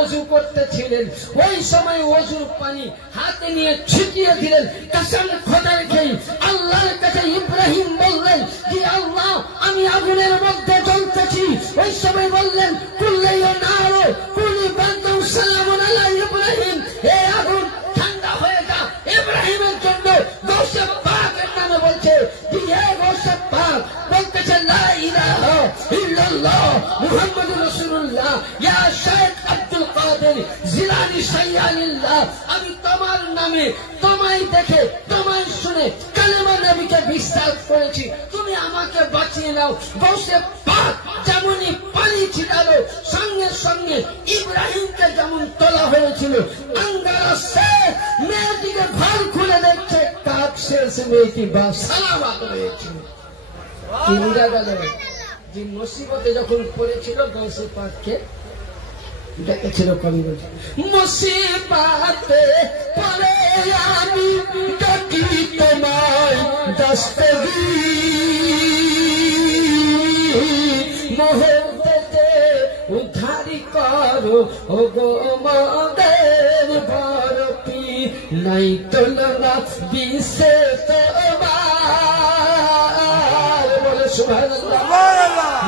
ওযু করতেছিলেন, ওই সময় ওযুর পানি হাতে নিয়ে ছিটিয়ে দিলেন। কসম খোদা রেখে আল্লাহর কাছে ইব্রাহিম বললেন যে আল্লাহ আমি আগুনের মধ্যে জ্বলতেছি। ওই সময় বললেন কুল্লাইয়া নারো কুলি বান্দু সালামুন আলা ইব্রাহিম, হে আগুন ঠান্ডা হয়ে যা ইব্রাহিমের জন্য। গৌসে পাকের নামে বলছে যে হে গৌসে পাক বলতেছে লা ইলাহা ইল্লাল্লাহ মুহাম্মাদুর রাসূলুল্লাহ ইয়া শেখ আব্দুল কাদের জিলানী সাইয়ালিল্লাহ, আমি তোমার নামে তোমায় দেখে তোমায় শুনে কালেমা নবীকে বিশ্বাস করেছি, তুমি আমাকে বাঁচিয়ে নাও। গৌসে পাক যেমনই পানি ছিটালো সঙ্গে সঙ্গে ইব্রাহিমকে যেমন তোলা হয়েছিল। আঙ্গারা সে মেয়েটিকে ঘর খুলে দেখছে, কাক শেষ মেয়েটি বা সালামা হয়েছিল। কিংবা গেল যে মুসিবতে যখন পড়েছিল গৌসে পাককে দেখেছিল কবি বলছে মুসিবতে পড়ে আমি ডাকি তোমায় দস্তগীর, মুহূর্তে উদ্ধারি করো ও গো মোদের বরপি, নাই তুলনা বিশে তোমার, বলে সুবহানাল্লাহ,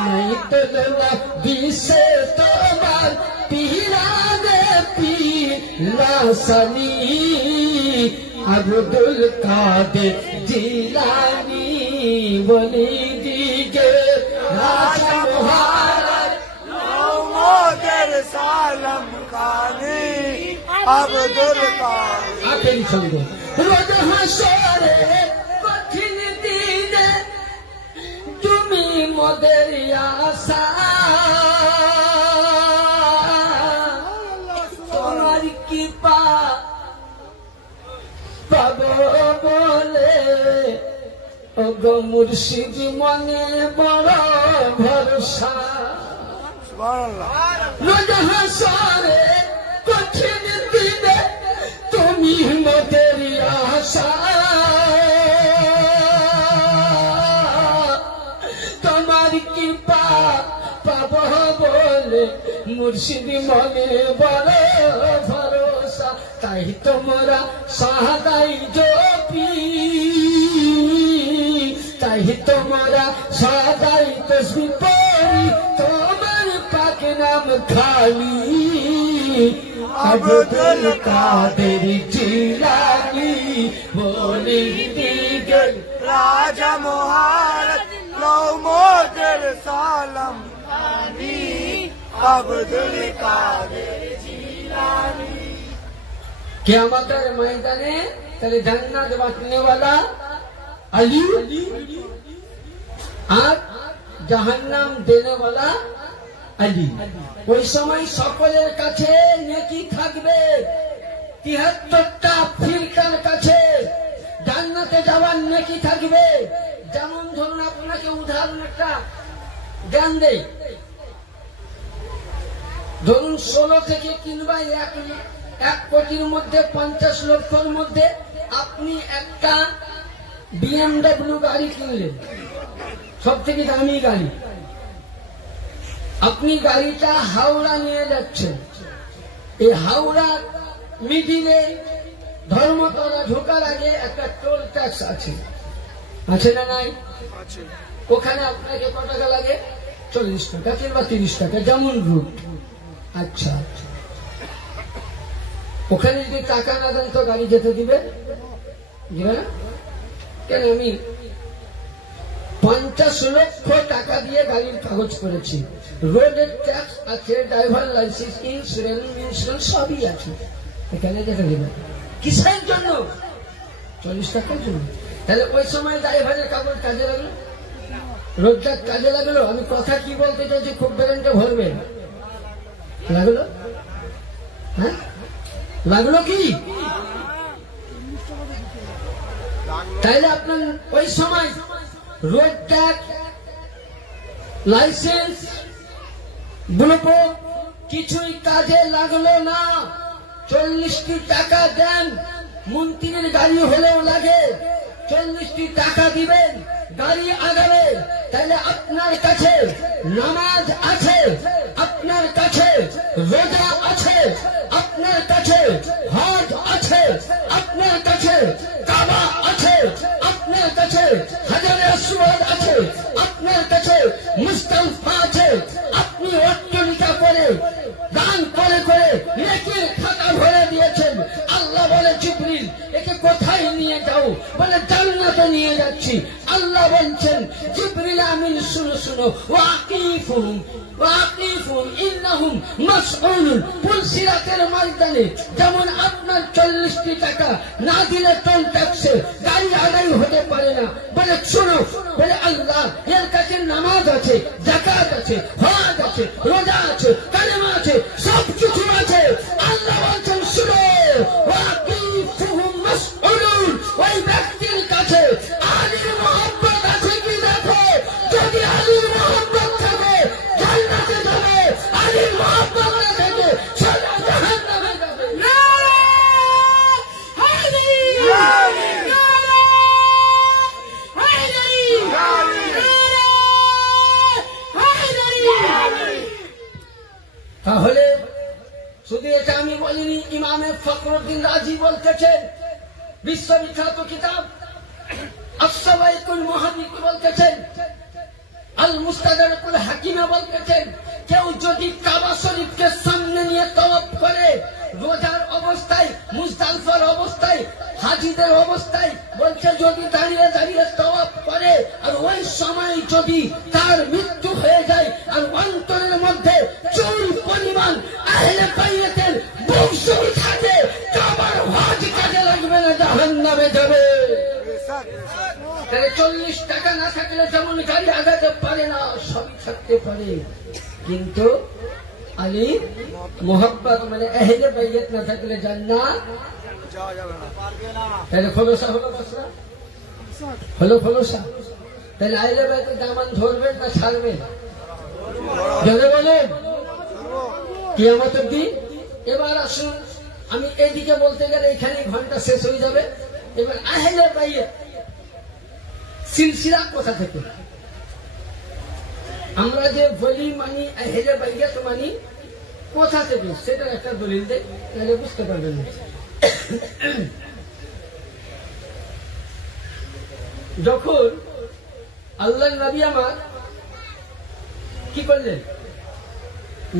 নাই তুলনা বিশে তোমার, পিরানে পিলাসানি আব্দুল কাদের জিলানী, বলি দিগে রাজা মহারাজ মোদের সালাম কানি আব্দুল কাদের। আখেরি ছন্দ। রোজ হাসরে কঠিন দিনে তুমি মোদের আশা, তোমার কৃপা পাব বলে ও গো মুর্শিদ মনে বড় ভরসা। রোজ হাসরে কঠিন দিনে তুমি মোদের আশা, তোমার কৃপা পাব বলে মুর্শিদ মনে বড় ভরসা। তাই তোমরা সাদাই জপি, তাই তোমরা সাদাই তসবিহ পড়ি, তোমার পাক নাম খালি আব্দুল কাদের জিলানী, বলি দিগে রাজা মহারাজ লও মোদের সালাম কানি আব্দুল কাদের জিলানী। কিয়ামতের ময়দানে তাহলে জান্নাত বাঁটনে वाला আলী আর জাহান্নাম দেনে वाला আলী। ওই সময় সকলের কাছে নেকি থাকবে, ৭৩টা ফিরকার কাছে জান্নাতে যাওয়ার নেকি থাকবে। যেমন ধরুন আপনাকে উদাহরণ একটা জ্ঞান দেই, ধরুন ১৬ থেকে কিংবা ১ কোটির মধ্যে ৫০ লক্ষর মধ্যে আপনি একটা BMW গাড়ি কিনলেন, সব থেকে দামি গাড়ি। আপনি গাড়িটা হাওড়া নিয়ে যাচ্ছেন, এই হাওড়া মিডিলে ধর্মতলা ঢোকার আগে একটা টোল ট্যাক্স আছে, আছে না নাই? ওখানে আপনাকে কত টাকা লাগে? ৪০ টাকা কিংবা ৩০ টাকা, যেমন রুট। আচ্ছা, ওখানে যদি টাকা না দেন তো গাড়ি যেতে দিবে দিবে না কেন? আমি ৫০ লক্ষ টাকা দিয়ে গাড়ির কাগজ করেছি, রোডের ট্যাক্স আছে, ড্রাইভার লাইসেন্স, ইন্স্যুরেন্স সবই আছে, এখানে যেতে দিবে কিসের জন্য? ৪০ টাকার জন্য। তাহলে ওই সময় ড্রাইভারের কাগজ কাজে লাগলো, রোড ট্যাক্স কাজে লাগলো। আমি কথা কি বলতে চাইছি খুব বেরেন্টে ভরবেন, লাগলো? হ্যাঁ লাগলো কি? তাইলে আপনার ওই সময় রোড ট্যাক্স, লাইসেন্স, বুলবো কিছুই কাজে লাগলো না। ৪০টি টাকা দেন, মন্ত্রীর গাড়ি হলেও লাগে, ৪০টি টাকা দিবেন, গাড়ি আগাবে। তাহলে আপনার কাছে নামাজ আছে, আপনার কাছে রোজা আছে, বলে জান্নাতে নিয়ে যাচ্ছি। আল্লাহ বলছেন জিবরিল আমিন শুনো শুনো, ওয়াকিফুহুম ওয়াকিফুহুম ইন্নাহুম মাসউলুন। পুলসিরাতের ময়দানে যেমন আপনার 40টি টাকা না দিলে টোল ট্যাক্সে গাড়ি আদায় হতে পারে না, বলে শুনো, বলে আল্লাহ এর কাছে নামাজ আছে, যাকাত আছে, হজ আছে, রোজা আছে, কালেমা আছে, সব কিছু আছে। আল্লাহ বলছেন শুনো, ওয়াকিফুহুম মাসউলুন। ওই ব্যক্তির কাছে আলীর মহব্বত আছে কি দেখো, যদি আলীর মহব্বত থাকে জান্নাতে যাবে, আলীর মহব্বত না থাকে সোজা জাহান্নামে যাবে। তাহলে শুধু এটা আমি বলিনি, ইমামে ফখরুদ্দিন রাজি বলতেছেন, বিশ্ববিখ্যাত কিতাব আস-সাওয়াইকুল মুহাদ্দিস বলতেছেন, আল মুস্তাদরাকুল হাকিমে বলতেছেন, কেউ যদি কাবা শরীফকে সামনে নিয়ে তওয়াফ করে রোজার অবস্থায়, মুজদালিফার অবস্থায়, হাজীদের অবস্থায়, বলছে যদি দাঁড়িয়ে দাঁড়িয়ে তওয়াফ করে আর ওই সময় যদি তার মৃত্যু হয়ে যায় আর অন্তরের মধ্যে চুল পরিমাণ আহলে বাইতের বংশ থাকে, কাবার হজ কাজে লাগবে না, জাহান্নামে যাবে। 40 টাকা না থাকলে যেমন গাড়ি আগাতে পারে না, সবই থাকতে পারে, কিন্তু আলী মোহাব্বত মানে আহলে বাইত না থাকলে জান্নাত যাওয়া যাবে না। তাহলে খোলসা হলো বসরা, হলো খোলসা। তাহলে আহলে বাইতের দামান ধরবেন না ছাড়বেন? জোরে বলেন, কিয়ামতের দিন। এবার আসুন, আমি এইদিকে বলতে গেলে এখানে ঘন্টা শেষ হয়ে যাবে। এবার আহলে বাইত সিলসিলা কোথা থেকে? আমরা যে বলি মানি আহলে বাইত মানি কোথা থেকে, সেটা একটা দলিল দেয়, তাহলে বুঝতে পারবেন না। যখন আল্লাহর নবী আমার কি করলেন,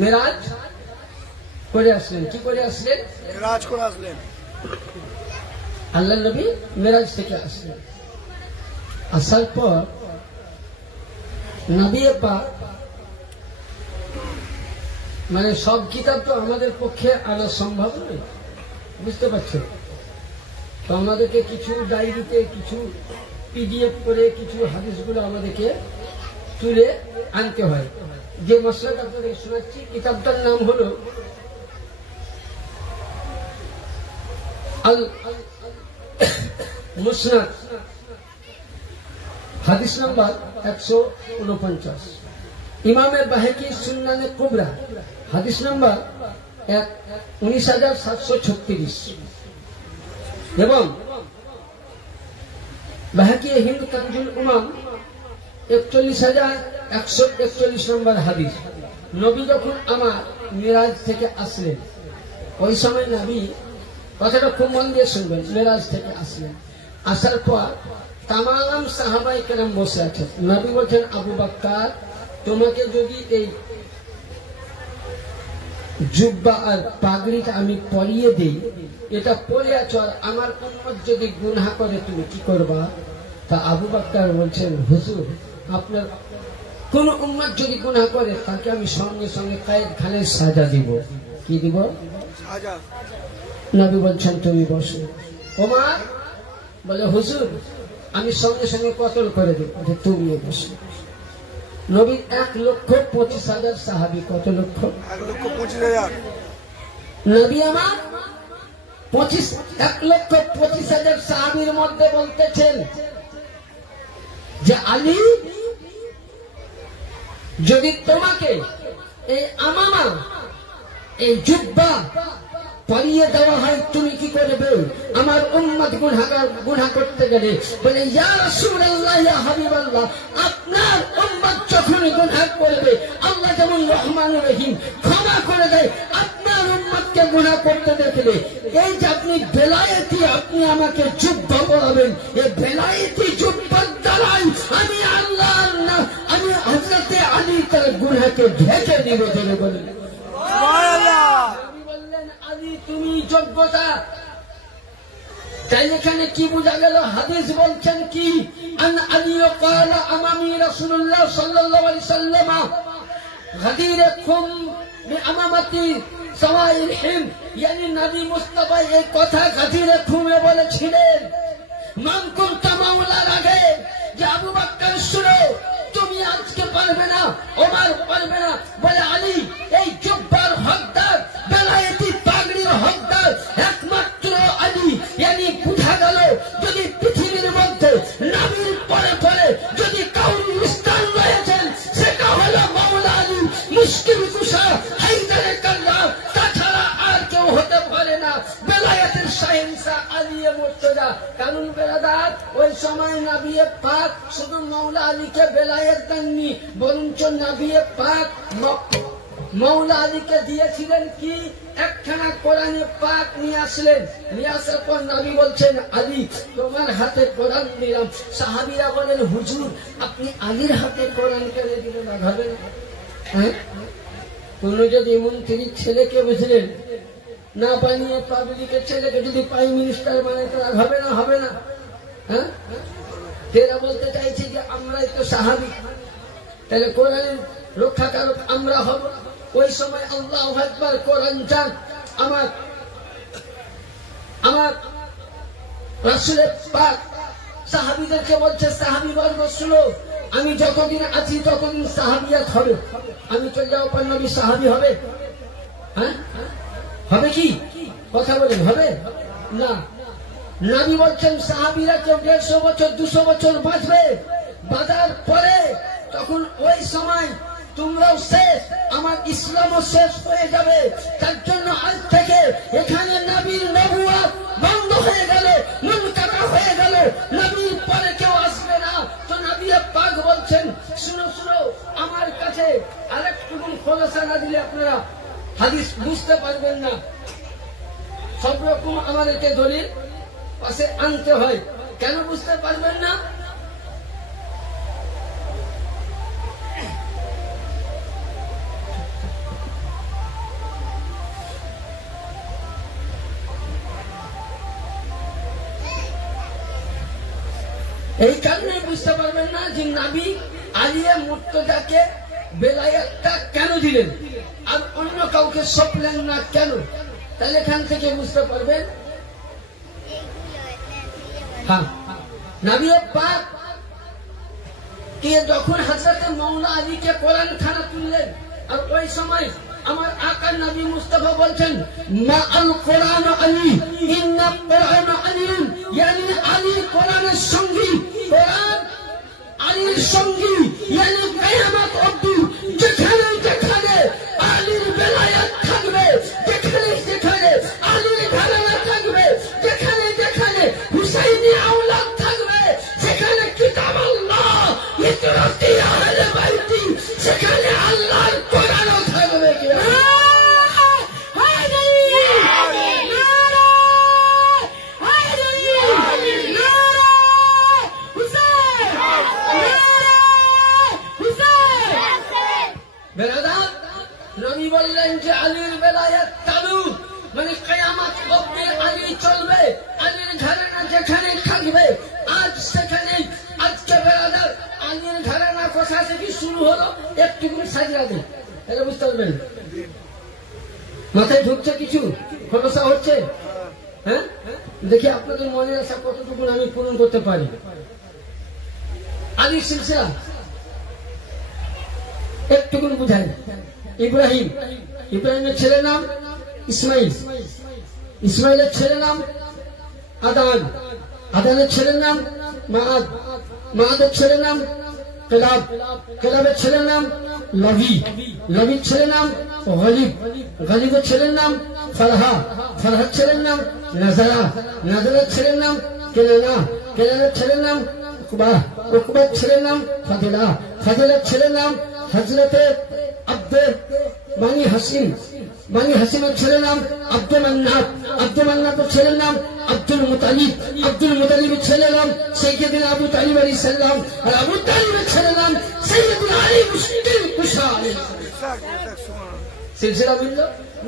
মেরাজ করে আসলেন। কি করে আসলেন? মেরাজ করে আসলেন। আল্লাহর নবী মেরাজ থেকে আসলেন। আসার পর নবী পাক, মানে সব কিতাব তো আমাদের পক্ষে আনা সম্ভব নয়, বুঝতে পারছো তো, আমাদেরকে কিছু ডায়েরিতে, কিছু পিডিএফ করে কিছু হাদিসগুলো আমাদেরকে তুলে আনতে হয়। যে মসলাটা আপনাদের শোনাচ্ছি, কিতাবটার নাম হলো আল মুসনাদ, হাদিস নাম্বার 149, ইমামে বাহেকি সুন্নানে কুবরা, হাদিস নাম্বার 19,736, এবং বাহেকি হিন্দ কানজুল উমাম 41,141 নম্বর হাদিস। নবী যখন আমার মেরাজ থেকে আসলেন, ওই সময় নবী, কথাটা খুব মন দিয়ে শুনবেন, মেরাজ থেকে আসলেন। আসার পর তামাম সাহাবায়ে কেরাম বসে আছেন। নবী বলছেন, আবু বকর, তোমাকে যদি এই জুব্বা আর পাগড়িটা আমি পরিয়ে দিই, এটা পরে আছো, আর আমার উম্মত যদি গুনাহ করে তুমি কি করবা? তা আবু বকর বলছেন, হুজুর, আপনার কোন উম্মত যদি গুনাহ করে তাকে আমি সঙ্গে সঙ্গে কায়েদখানায় সাজা দিব। কি দিব? সাজা। নবী বলছেন, তুমি বসো। ওমর বলে, হুজুর, আমি সঙ্গে সঙ্গে কতল করে দেব, তুমি বসো। নবী 1,25,000 সাহাবী, কত লক্ষ? 1,25,000। নবী আমার 1,25,000 সাহাবীর মধ্যে বলতেছেন যে আলী, যদি তোমাকে এই আমামা, এই জুব্বা পরিয়ে দেওয়া হয়, তুমি কি করবে? আমার উম্মত গুনাহ করতে গেলে বলে, ইয়া রাসূলুল্লাহ, ইয়া হাবিবাল্লাহ, আপনার উম্মত যখন গুনাহ করবে, আল্লাহ যেমন রহমানুর রহিম ক্ষমা করে দেয়, আপনার উম্মতকে গুনাহ করতে দেখলে এই যে আপনি বেলায়েতি, আপনি আমাকে জুব্বা পরাবেন, এই বেলায়েতি জুব্বার দ্বারাই আমি আল্লাহর না, আমি হযরতে আলী তার গুনাহকে ঢেকে দিব। বলে বলেন সুবহানাল্লাহ। তুমি যোগ্যতা, তাই এখানে কি বোঝা গেল? হাদিস বলছেন কি, আন আলী ক্বালা আমামি রাসূলুল্লাহ সাল্লাল্লাহু আলাইহি ওয়াসাল্লাম গাদিরাকুম বিআমামাতি সাওয়াইল হিম, yani নবী মুস্তাফা এই কথা গাদিরাকুমে বলেছিলেন। মান কুনতা মাওলার আগে যে আবু বকর শুনো, তুমি আজকে পারবে না, ওমর পারবে না, বলে আলী এই জুব্বার হকদার, বেলায়েতি পাগড়ির হকদার একমাত্র আলী। yani বুঝা গেল যদি পৃথিবীর মধ্যে নবীর পরে পরে যদি কাউরি স্থান রয়েছেন সেটা হলো মাওলা আলী, মুশকিল কুশা, হায়দারে কাল্লাহ, তাছাড়া আর কেউ হতে পারে না। বেলায়েতের শাহেনশাহ আলী মুর্তজা। কারণ বেরাদার ওই সময় নবী পাক শুধু মাওলা আলীকে বেলায়েত দেননি, বরঞ্চ নবী পাক মাওলা আলীকে দিয়েছিলেন কি, একখানা কোরআনে পাক নিয়ে আসলেন। নিয়ে আসার পর নবী বলছেন আলী তোমার হাতে কোরআন দিলাম। সাহাবীরা বলেন হুজুর আপনি আলীর হাতে কোরআন কেন দিলেন? হবে না? হ্যাঁ, কোন যদি মন্ত্রীর ছেলেকে বুঝলেন না বানিয়ে পাবলিকের ছেলেকে যদি প্রাইম মিনিস্টার বানায় তো হবে না? হবে না? হ্যাঁ, এরা বলতে চাইছি যে আমরাই তো সাহাবী, তাহলে কোরআনের রক্ষাকারক আমরা হব। ওই সময় আল্লাহু আকবার কোরআন চান। আমার রাসূলের পাক সাহাবীদেরকে বলছে, সাহাবীবর্গ শুনো, আমি যতদিন আছি ততদিন সাহাবিয়াত হবে, আমি চলে যাওয়ার পর নবী সাহাবী হবে? হ্যাঁ, হবে কি? কথা বলেন, হবে না? নবী বলছেন সাহাবীরা কেউ 150 বছর 200 বছর বাঁচবে, বাঁচার পরে তখন ওই সময় তোমরাও শেষ, আমার ইসলামও শেষ হয়ে যাবে। তার জন্য আজ থেকে এখানে নবীর নবুয়ত বন্ধ হয়ে গেল, মুনকারা হয়ে গেল, নবীর পরে কেউ আসবে না। তো নবী পাক বলছেন শুনো শুনো, আমার কাছে আরেকটু খোলাসা না দিলে আপনারা হাদিস বুঝতে পারবেন না। সব রকম আমাদেরকে দলিল পাশে আনতে হয়। কেন বুঝতে পারবেন না? এই কারণে বুঝতে পারবেন না যে নবী আলিয়া মুর্তজাকে বেলায়েতটা কেন দিলেন আর অন্য কাউকে সঁপলেন না কেন। তাহলে এখান থেকে বুঝতে পারবেন। হ্যাঁ, নবী পাক কে যখন হযরত মাওলা আলীকে কোরআন খানা তুললেন, আর ওই সময় আমার আকা নবী মুস্তাফা বলছেন মা আল কোরআন আলী ইন্না কোরআন আলী, yani আলী কোরআনের সঙ্গী, কোরআন আলীর সঙ্গী, yani কিয়ামত অবধি যেখানে যেখানে আলীর বেলায়েত থাকবে, যেখানে যেখানে আলীর ঘরানা থাকবে, যেখানে যেখানে হুসাইনি আওলাদ থাকবে, যেখানে কিতাব আল্লাহ ইতরাতি আহলে বাইতি, সেখানে আল্লাহর কোরআনও থাকবে। কি নবী বললেন যে আলীর বেলায়েত চালু, মানে কিয়ামত অবধি আলী চলবে, আলীর ঘরানা যেখানে থাকবে। আজ সেখানে আজকে বেরাদার আলীর ঘরানা কোথা থেকে শুরু হলো একটু সাজিয়ে দেন, এটা বুঝতে পারবেন। মাথায় ঢুকছে কিছু, খোলসা হচ্ছে? হ্যাঁ, দেখি আপনাদের মনে আসা কতটুকু আমি পূরণ করতে পারি। আলী সিলসিলা একটুকুন বুঝাই। ইব্রাহিম, ইব্রাহিমের ছেলের নাম ইসমাইল, ইসমাইলের ছেলের নাম আদান, আদানের ছেলের নাম মাআদ, মাআদের ছেলের নাম কেলাব, কেলাবের ছেলের নাম লবি, লবির ছেলের নাম গলিব, গলিবের ছেলের নাম ফারহা, ফারহার ছেলের নাম নাজারা, নাজারের ছেলের নাম কেনানা, কেনানের ছেলের নাম উকবা, উকবার ছেলের নাম ফাদিলা, ফাদিলার ছেলের নাম হযরতে আব্দে বানি হাসিম, বানি হাসিমের ছেলের নাম আব্দুল মান্নাত, আব্দুল মান্নাতের ছেলের নাম আব্দুল মুতালিব, আব্দুল মুতালিবের ছেলের নাম সাইয়্যিদুনা আবু তালিব আলাইহিস সালাম, আর আবু তালিবের ছেলের নাম সাইয়্যিদুনা আলী মুশকিল কুশা আলাইহিস সালাম। সিলসিলা মিলল,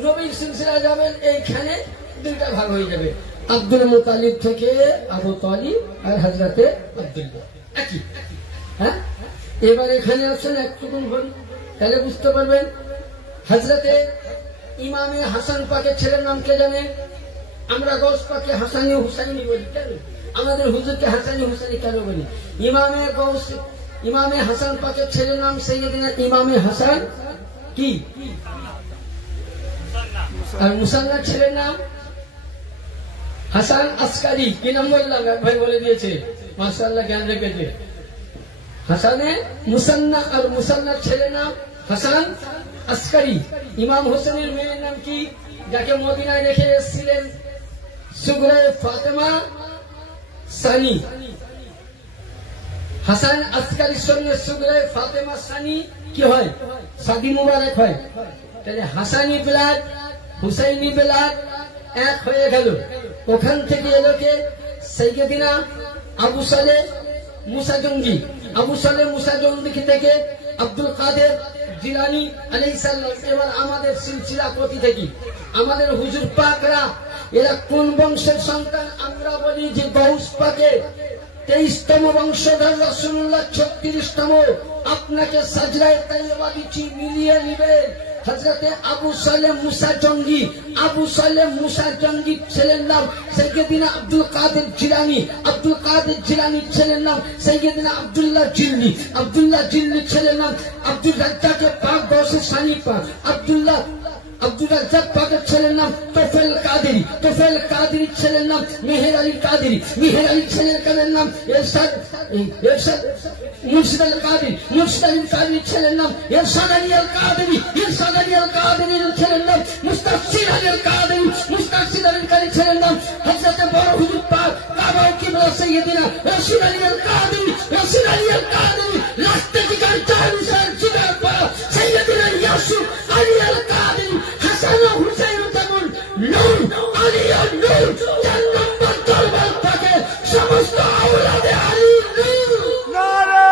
নবীর সিলসিলা যাবেন এইখানে দুইটা ভাগ হয়ে যাবে। আব্দুল মুতালিব থেকে আবু তালিব আর হযরতে আব্দুল্লাহ একই। হ্যাঁ, এবার এখানে আছেন একটুকুন বলি তাহলে বুঝতে পারবেন। হযরতে ইমামে হাসান পাকের ছেলের নাম কে জানে? আমরা গৌস পাকে হাসানি হুসাইনি বলি কেন? আমাদের হুজুরকে হাসানি হুসাইনি কেন বলি? ইমামে হাসান পাকের ছেলের নাম সাইয়েদনা ইমামে হাসান কি, আর মুসান্নার ছেলের নাম হাসান আসকারি। কি নাম বললাম? এক ভাই বলে দিয়েছে, মাশাআল্লাহ জ্ঞান রেখেছে। হাসানে মুসান্না আর মুসান্নার ছেলের নাম হাসান আসকারি। ইমাম হোসেনের মেয়ের নাম কি, যাকে মদিনায় রেখে এসেছিলেন? সুগরা ফাতেমা সানি। হাসান আসকারির সঙ্গে সুগরা ফাতেমা সানি কি হয়? শাদী মুবারক হয়। তাহলে হাসানি ব্লাড হুসাইনি ব্লাড এক হয়ে গেল। ওখান থেকে এলো কে? সাইয়েদিনা আবু সালেহ মুসা জঙ্গি। আবু সালেহ মুসা জঙ্গি থেকে আব্দুল কাদের জিলানী আলাইহিস সালাম। এবার আমাদের সিলসিলা প্রতি থেকে আমাদের হুজুর পাকরা এরা কোন বংশের সন্তান? আমরা বলি যে গৌস পাকের 23তম বংশধর রাসূলুল্লাহ 36তম। আপনাকে সাজরায়ে তাইয়্যিবা দিচ্ছি, মিলিয়ে নিবেন। হযরতে আবু সালেহ মুসা জঙ্গি, আবু সালেহ মুসা জঙ্গির ছেলের নাম সাইয়েদিনা আব্দুল কাদের জিলানী। আব্দুল কাদের জিলানীর ছেলের নাম সাইয়েদিনা আব্দুল্লাহ জিল্লি। আব্দুল্লাহ জিল্লির ছেলের নাম আব্দুল রাজ্জাক পাক গৌসে সানি পাক। আব্দুল রাজ্জাক পাকের ছেলের নাম তোফেল কাদেরী। তোফেল কাদেরীর ছেলের নাম মেহের আলী কাদেরী। মেহের আলীর ছেলের নাম এরশাদ মুর্শিদ আল কাদেরী। মুর্শিদ আলী কাদেরীর ছেলের নাম এরশাদ আলী আল কাদেরী। এরশাদ আলী আল কাদেরীর ছেলের নাম মুস্তাফসির আলী আল কাদেরী। মুস্তাফসির আলী কাদেরীর ছেলের নাম হযরতে বড় হুজুর পাক কাবা কিবলা সাইয়েদিনা রশিদ আলী আল কাদেরী। রশিদ আলী আল কাদেরী লাস্টে দিকার 40 জিগার পর সাইয়েদিনা ইয়াসুফ আলী আল কাদেরী। হাসান ও হুসাইন তেমন নূর আলী আর নূর। 4 নম্বর দরবার পাকে সমস্ত আওলাদে আলী নূর। নারে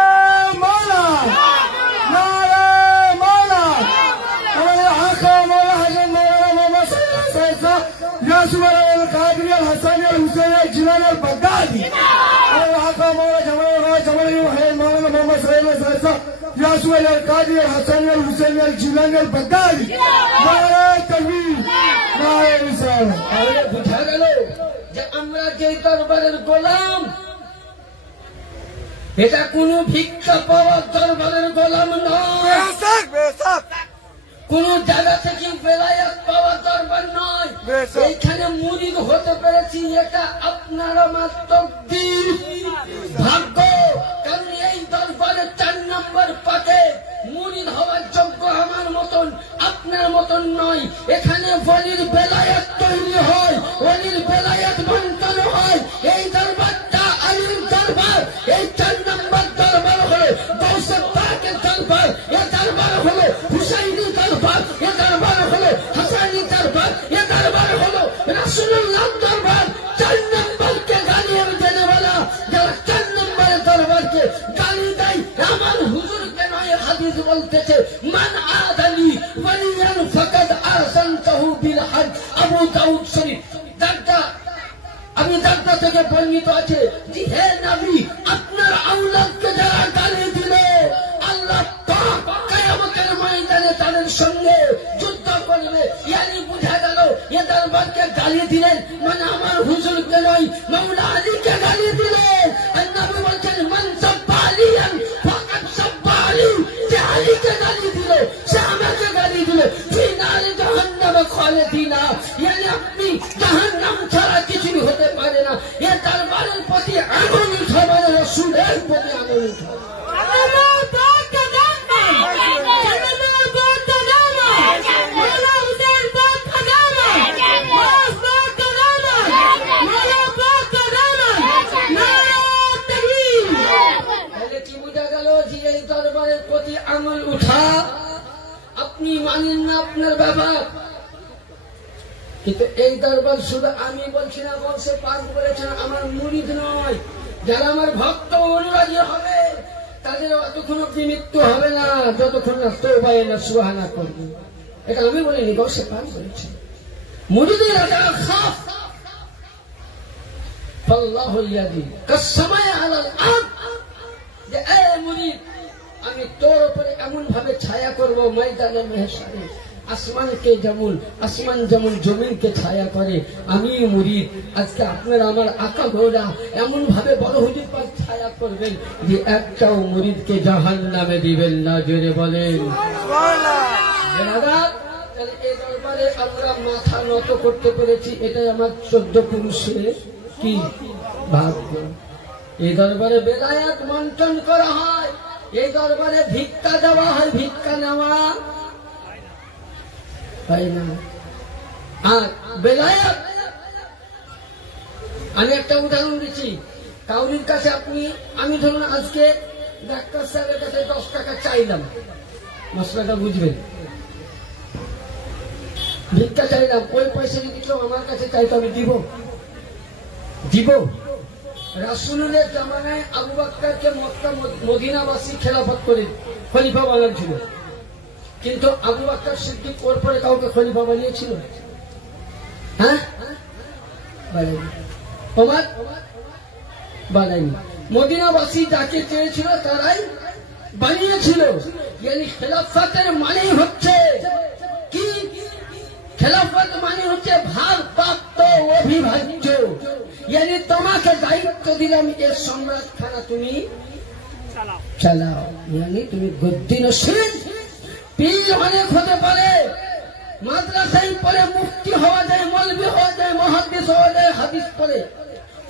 মাওলা, নারে মাওলা। আমাদের আকা মাওলা হাসান মাওলানা মোহাম্মদ সাইফা ইয়াসুফ আল কাদরি আল হাসানি আল হুসাইনি আল জিলানী আল বাগদাদি। আমাদের আকা মাওলা জামাল মাওলানা মোহাম্মদ সাইফা ইয়াসুফ আল কাদরি আল হাসানি আল হুসাইনি আল জিলানী আল বাগদাদি। নারে তাকবীর, নারে রিসালাত। তাহলে বুঝা গেল যে আমরা যে দরবারের গোলাম, এটা কোন ভিক্ষা পাওয়ার দরবারের গোলাম নয়। বেশক বেশক কোন জায়গা থেকে বেলায়াত পাওয়ার দরবার নয়। এইখানে মুরিদ হতে পেরেছি, এটা আপনার আমার তকদীর, ভাগ্য। কারণ এই দরবারের 4 নম্বর পাকে মুরিদ হওয়ার যোগ্য আমার মতন আপনার মতন নয়। এখানে ওলির বেলায়াত তৈরি হয়, ওলির বেলায়াত বন্টন হয়। এই দরবারটা আলীর দরবার। এই 4 নম্বর দরবার হলো গৌসে পাকের দরবার। এই দরবার হলো হুসাইনি দরবার। এই দরবার হলো হাসানি দরবার। এই দরবার হলো রাসূলুল্লাহ দরবার। 4 নম্বরকে গালি দেনে वाला যারা 4 নম্বরের দরবারকে গালি দেয় আমার হুজুরকে নয়। হাদিস বলতেছে মান আদালি ওয়ালিয়ান ফাকাদ আসানতাহু বিল হজ। আবু দাউদ শরীফ। আমি দাদা থেকে বর্ণিত আছে যে হে নবী, আপনার আওলাদকে যারা গালি দিল আল্লাহ পাক কিয়ামতের ময়দানে তাদের সঙ্গে যুদ্ধ করবে। ইয়ানি বুঝা গেল এ দরবারকে গালি দিলেন মানে আমার হুজুরকে নয়, মাওলা আলীকে গালি দিলেন। আর নবী বলছেন মান সাব্বা আলিয়ান ফাকাদ সাব্বা আলী। যে আলীকে গালি দিল সে আমাকে গালি দিল। ফি নারে জাহান্নাম খালিদিনা। ইয়ানি আপনি জাহান্নাম ছাড়া কিছুই হতে পারে না। এ দরবারের প্রতি আগুন উঠাবে, রাসূলের প্রতি আগুন উঠাবে। কি বোঝা গেল যে এই দরবারের প্রতি আঙুল উঠা আপনি মানেন না আপনার ব্যাপার। কিন্তু এই দরবার শুধু আমি বলছি না, বলছে পাক বলেছেন আমার মুরিদ নয়, যারা আমার ভক্ত অনুরাগী হবে তাদের অতক্ষণ অব্দি মৃত্যু হবে না যতক্ষণ না তওবা না সুবহানা করবে। এটা আমি বলিনি, গৌসে পাক বলেছেন। মুরিদের রাজা খাফ ফাল্লাহু ইয়াদি কাসসামাই আলাল আরদ, যে এ মুরিদ আমি তোর উপরে এমন ভাবে ছায়া করব ময়দানে মেহশারে, আসমানকে যেমন আসমান যেমন জমিনকে ছায়া করে, আমি মুরিদ আজকে আপনার আমার আকা ঘোড়া এমন ভাবে বড় হুজুর পাক ছায়া করবেন যে একটাও মুরিদকে জাহান্নামে দিবেন না। জোরে বলেন সুবহানাল্লাহ। তাহলে এই দরবারে আমরা মাথা নত করতে পেরেছি, এটাই আমার 14 পুরুষের কি ভাগ্য। এই দরবারে বেলায়াত বন্টন করা হয়, এই দরবারে ভিক্ষা দেওয়া হয়, ভিক্ষা নেওয়া হয় না। আর বেলায়াত, আমি একটা উদাহরণ দিচ্ছি, কাউরির কাছে আমি ধরুন আজকে ডাক্তার সাহেবের কাছে 10 টাকা চাইলাম, মশলাটা বুঝবেন, ভিক্ষা চাইলাম, ওই পয়সা যদি কেউ আমার কাছে চাইতো আমি দিব? রাসূলের জামানায় আবু বকরকে মক্কা মদিনাবাসী খেলাফত করে খলিফা বানিয়েছিল, কিন্তু আবু বকর সিদ্দিক ওর পরে কাউকে খলিফা বানিয়েছিল? হ্যাঁ, ওমর বানায়নি। মদিনাবাসী যাকে চেয়েছিল তারাই বানিয়েছিল। यानी খেলাফতের মানে হচ্ছে কি? খেলাফত মানে হচ্ছে ভারপ্রাপ্ত অভিভাজ্য। यानी তোমাকে দায়িত্ব দিলাম এর সম্রাটখানা তুমি চালাও, यानी তুমি গদ্দি নশীন। পীর অনেক হতে পারে, মাদ্রাসায় পড়ে মুফতি হওয়া যায়, মৌলভী হওয়া যায়, মুহাদ্দিস হওয়া যায়, হাদিস পড়ে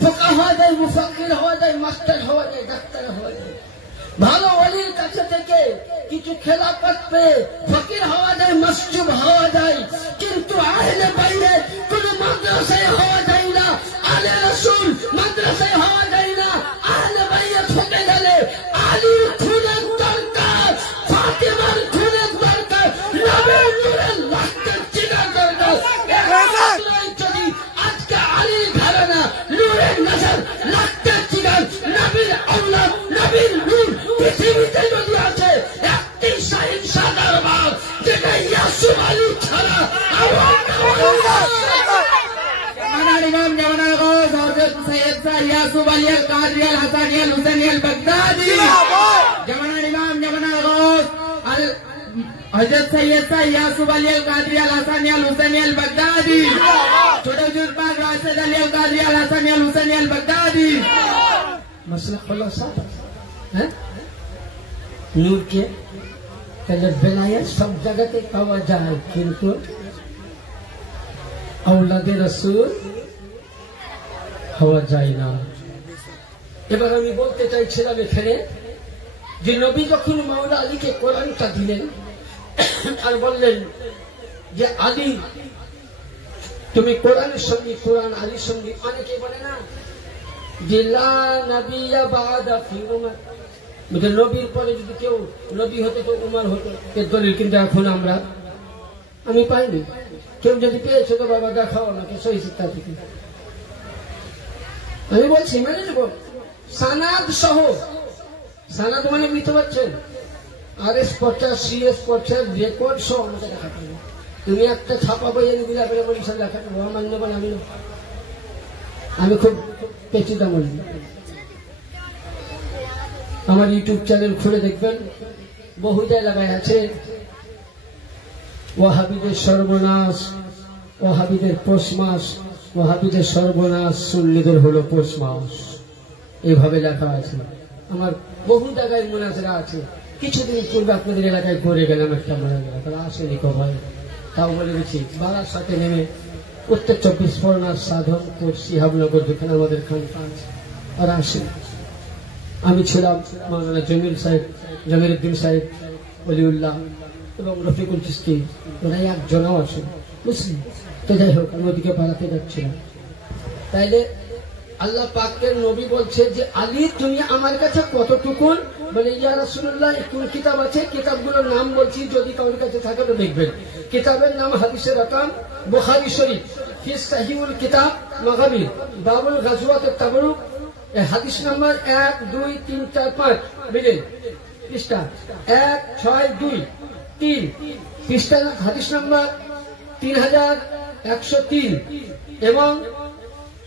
ফোকা হওয়া যায়, মুফাক্কির হওয়া যায়, মাস্টার হওয়া যায়, ডাক্তার হওয়া যায়। ভালো ওলির কাছে থেকে কিছু খেলাফত পেয়ে ফকির হওয়া যায়, মাসজুব হওয়া যায়, কিন্তু আহলে বাইরে কোন মাদ্রাসায় হওয়া যায় না, আলে রাসূল মাদ্রাসায় হওয়া যায় না। আহলে বাইত হতে গেলে আলীর খুনের দরকার, ফাতেমার খুনের দরকার, নবীর নূরের লাখের চিনার দরকার। যদি আজকে আলীর ঘরানা নূরের নজর লাখের চিনার, নবীর আওলাদ, নবীর নূর পৃথিবীতে যদি আছে একটি শাহিন সাদার বাপ, যেটা ইয়াসুফ আলী ছাড়া জামানার ইমাম জামানার গৌস হযরত সৈয়দ শাহ ইয়াসুফ আলী আল কাদরি আল হাসানি আল হুসাইনি আল বাগদাদি। জামানার ইমাম জামানার গৌস হযরত সৈয়দ শাহ ইয়াসুফ আলী আল কাদরি আল হাসানি আল হুসাইনি আল বাগদাদি। ছোট হুজুর পাক রাশেদ আলী আল কাদরি আল হাসানি আল হুসাইনি আল বাগদাদি। मसला खुलासा है नूर के बेलायत सब जगते पावा যায়, কিন্তু আওলাদে রাসূল হওয়া যায় না। এবার আমি বলতে চাইছিলাম এখানে যে নবী যখন মাওলা আলীকে কোরআনটা দিলেন আর বললেন যে আলী তুমি কোরআনের সঙ্গে, কোরআন আলীর সঙ্গে, অনেকে বলে না যে লা নবিয়্যা বা'দা ফি উমর, মানে নবীর পরে যদি কেউ নবী হতো তো উমর হতো, এর দলিল কিন্তু এখন আমি পাইনি। কেউ যদি পেয়েছে তো বাবা দেখাও আমাকে সহি সিক্তা থেকে। আমি বলছি মানে নেব সানাদ সহ, সানাদ মানে বুঝতে পারছেন, RS 50 CS 50 রেকর্ড সহ আমাকে দেখাতে হবে। তুমি একটা ছাপা বই এনে দিলে আপনি বলি সব দেখাতে হবে, আমার নেবেন আমি খুব পেচিদা বলি। আমার ইউটিউব চ্যানেল খুলে দেখবেন, বহু জায়গায় আছে ওয়াহাবিদের সর্বনাশ, ওয়াহাবিদের পৌষ মাস, ওয়াহাবিদের সর্বনাশ, সুন্নিদের হলো পৌষ মাস, এইভাবে লেখা আছে। আমার বহু জায়গায় মুনাজরা আছে। কিছুদিন পূর্বে আপনাদের এলাকায় করে গেলাম একটা মুনাজরা, তারা আসেনি কো ভাই, তাও বলে গেছি বাড়ার সাথে নেমে উত্তর 24 পরগনার সাধন করছি, হাবনগর যেখানে আমাদের খানপান, আর আসেন। আমি ছিলাম মাওলানা জমির সাহেব, জমিরউদ্দিন সাহেব, ওলিউল্লাহ এবং রফিকুল চিশতি, ওরা একজনও আসেন, বুঝলি? তো যাই হোক, আমি ওদিকে বাড়াতে যাচ্ছিলাম। তাইলে আল্লাহ পাকের নবী বলছে যে আলী তুমি আমার কাছে কতটুকুন, বলে ইয়া রাসূলুল্লাহ কোন কিতাব আছে, কিতাবগুলোর নাম বলছি, যদি কারোর কাছে থাকে তো দেখবেন। কিতাবের নাম হাদিসের রকম বুখারী শরীফ, ফি সাহিহুল কিতাব মাগাবি বাবুল গাজওয়াত তাবরুক, হাদিস নাম্বার 1 2 3 4 5 বুঝলেন, পৃষ্ঠা 1 6 2 3, পৃষ্ঠা হাদিস নাম্বার 3103 এবং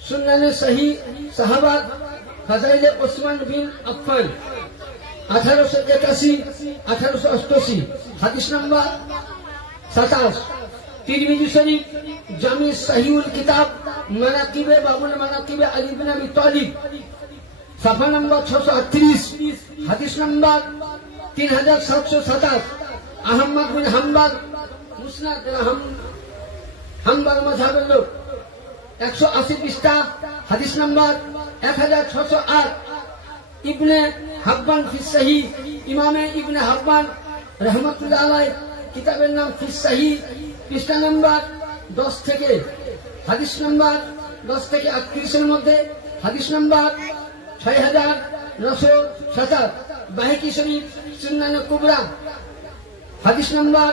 सुन्नाने सही साहबा फजाइले उस्मान बिन अफ्फान 1881 1888 हदीस नंबर 27 तिरमिजी शरीफ जामी सहीउल किताब मनाकिबे बाबुल मनाकिबे अली बिन अबी तालिब सफा नंबर 638 हदीस नंबर 3727 अहमद बिन हम्बल मुस्नद हम्बल मजहबेर लोक 180 पृष्ठा हदीस नंबर 1608 इब्ने हब्बान फी सही इमाम इब्ने हब्बान रहमतुल्लाह अलैह किताबेर नाम फी सही पृष्ठा नंबर 10 থেকে হাদিস নাম্বার 10 থেকে 38 এর মধ্যে হাদিস নাম্বার 6907 বাহিকি শরীফ সুন্নান কুবরা হাদিস নাম্বার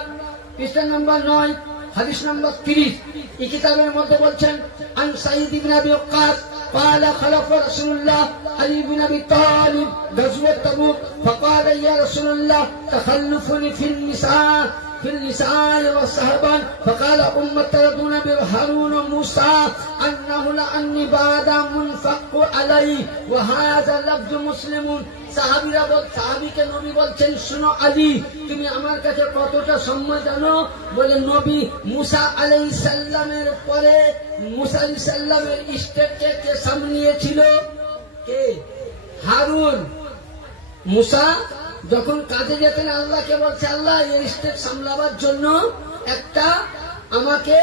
পৃষ্ঠা নাম্বার 9 হাদিস নাম্বার 30 এই কিতাবের মধ্যে বলছেন আন সাঈদ ইবনে আবি ওয়াক্কাস قال خلف رسول الله علي بن ابي طالب غزوه تبوك فقال يا رسول الله تخلفني في النساء والصحابان فقال تردون بهارون وموسى انه لاني بعد منفق علي وهذا لفظ مسلم সাহাবীরা সাহাবীকে নবী বলছেন শুনো আলী তুমি আমার কাছে কতটা সম্মান জানো বলে নবী মুসা আলাইহিস সালামের পরে মুসা আলাইহিস সালামের স্টেটকে কে সামলিয়েছিল কে হারুন মুসা যখন কাজে যেতেন আল্লাহকে বলছে আল্লাহ এই স্টেট সামলাবার জন্য একটা আমাকে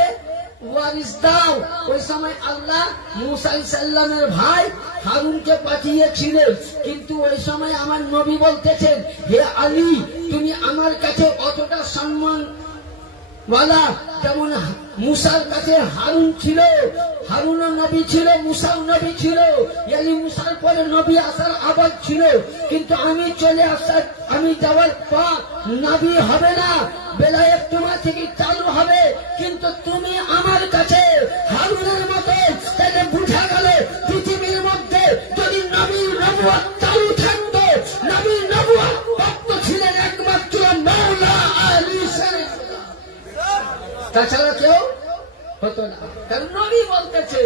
ওয়ারিস দাও ওই সময় আল্লাহ মুসা আলাইহিস সালামের ভাই হারুনকে পাঠিয়েছিলেন কিন্তু ওই সময় আমার নবী বলতেছেন হে আলী তুমি আমার কাছে অতটা সম্মান ওয়ালা যেমন মুসার কাছে হারুন ছিল হারুনও নবী ছিল মুসাও নবী ছিল ইয়ানি মুসার পরে নবী আসার আবাদ ছিল কিন্তু আমি চলে আসার আমি যাওয়ার পর নবী হবে না বেলায়েত তোমার থেকে চালু হবে কিন্তু তুমি আমার কাছে হারুনের মতো তাহলে বুঝা গেল পৃথিবীর মধ্যে যদি নবীর নবুয়ত চালু থাকতো নবীর নবুয়ত প্রাপ্ত ছিলেন একমাত্র মাওলা আলী শরীফ তাছাড়া কেউ হতো না কারণ নবী বলতেছে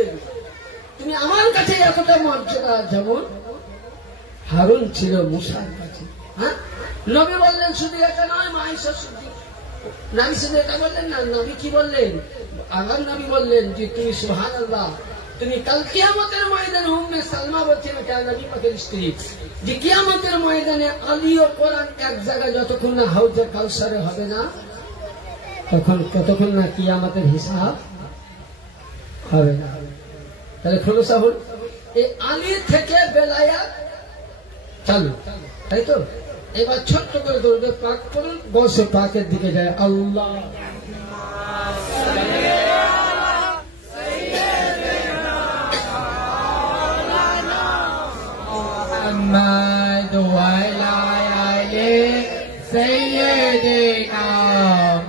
তুমি আমার কাছে এতটা মর্যাদা যেমন হারুন ছিল মুসার কাছে হ্যাঁ নবী বললেন শুধু এটা নয় মাইশা শুদ্ধি নবী শুধু এটা বললেন না নবী কি বললেন আল্লাহ নবী বললেন যে তুমি সুবহানাল্লাহ তুমি কাল কিয়ামতের ময়দানে উম্মে সালমা বলছেন এটা নবী পাকের স্ত্রী যে কিয়ামতের ময়দানে আলী ও কোরআন এক জায়গায় যতক্ষণ না হাউজে কাউসারে হবে না ততক্ষণ না কিয়ামতের হিসাব হবে না তাহলে খোলসা হল এই আলী থেকে বেলায়াত চালু তাই তো এবার ছোট্ট করে দৌড়বে পাক করুন গৌসে পাকের দিকে যায় আল্লাহ محمد وعلى آله سيدنا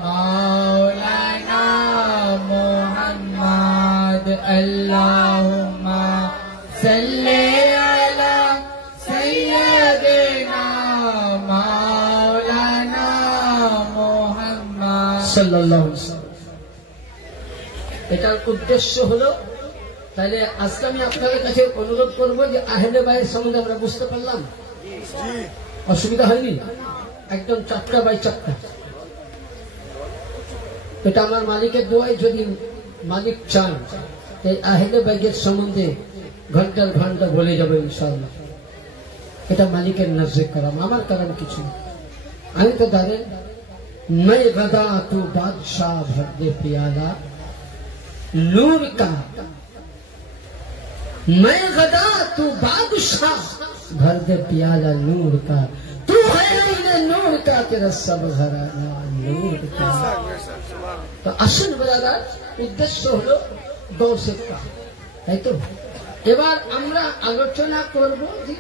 مولانا محمد اللهم صل على سيدنا مولانا محمد সাল্লাল্লাহু আলাইহি ওয়াসাল্লাম এটার উদ্দেশ্য হলো তাহলে আজকে আমি আপনাদের কাছে অনুরোধ করব যে আহলে বাইত সম্বন্ধে আমরা বুঝতে পারলাম অসুবিধা হয়নি একদম 4টা বাই 4টা এটা আমার মালিকের দোয়ায় যদি মালিক চান এই আহলে বাইতের সম্বন্ধে ঘন্টার ঘন্টা বলে যাবে ইনশাআল্লাহ এটা মালিকের নজরে কালাম আমার কালাম কিছু আমি তো জানেন मैं गदा तू बादशाह भर दे प्याला नूर का मैं गदा तू बादशाह भर दे प्याला नूर का तू है नूर का तेरा सब घराना नूर का तो আসুন ব্রাদার উদ্দেশ্য হলো গৌসে পাক তাই তো এবার আমরা আলোচনা করব যে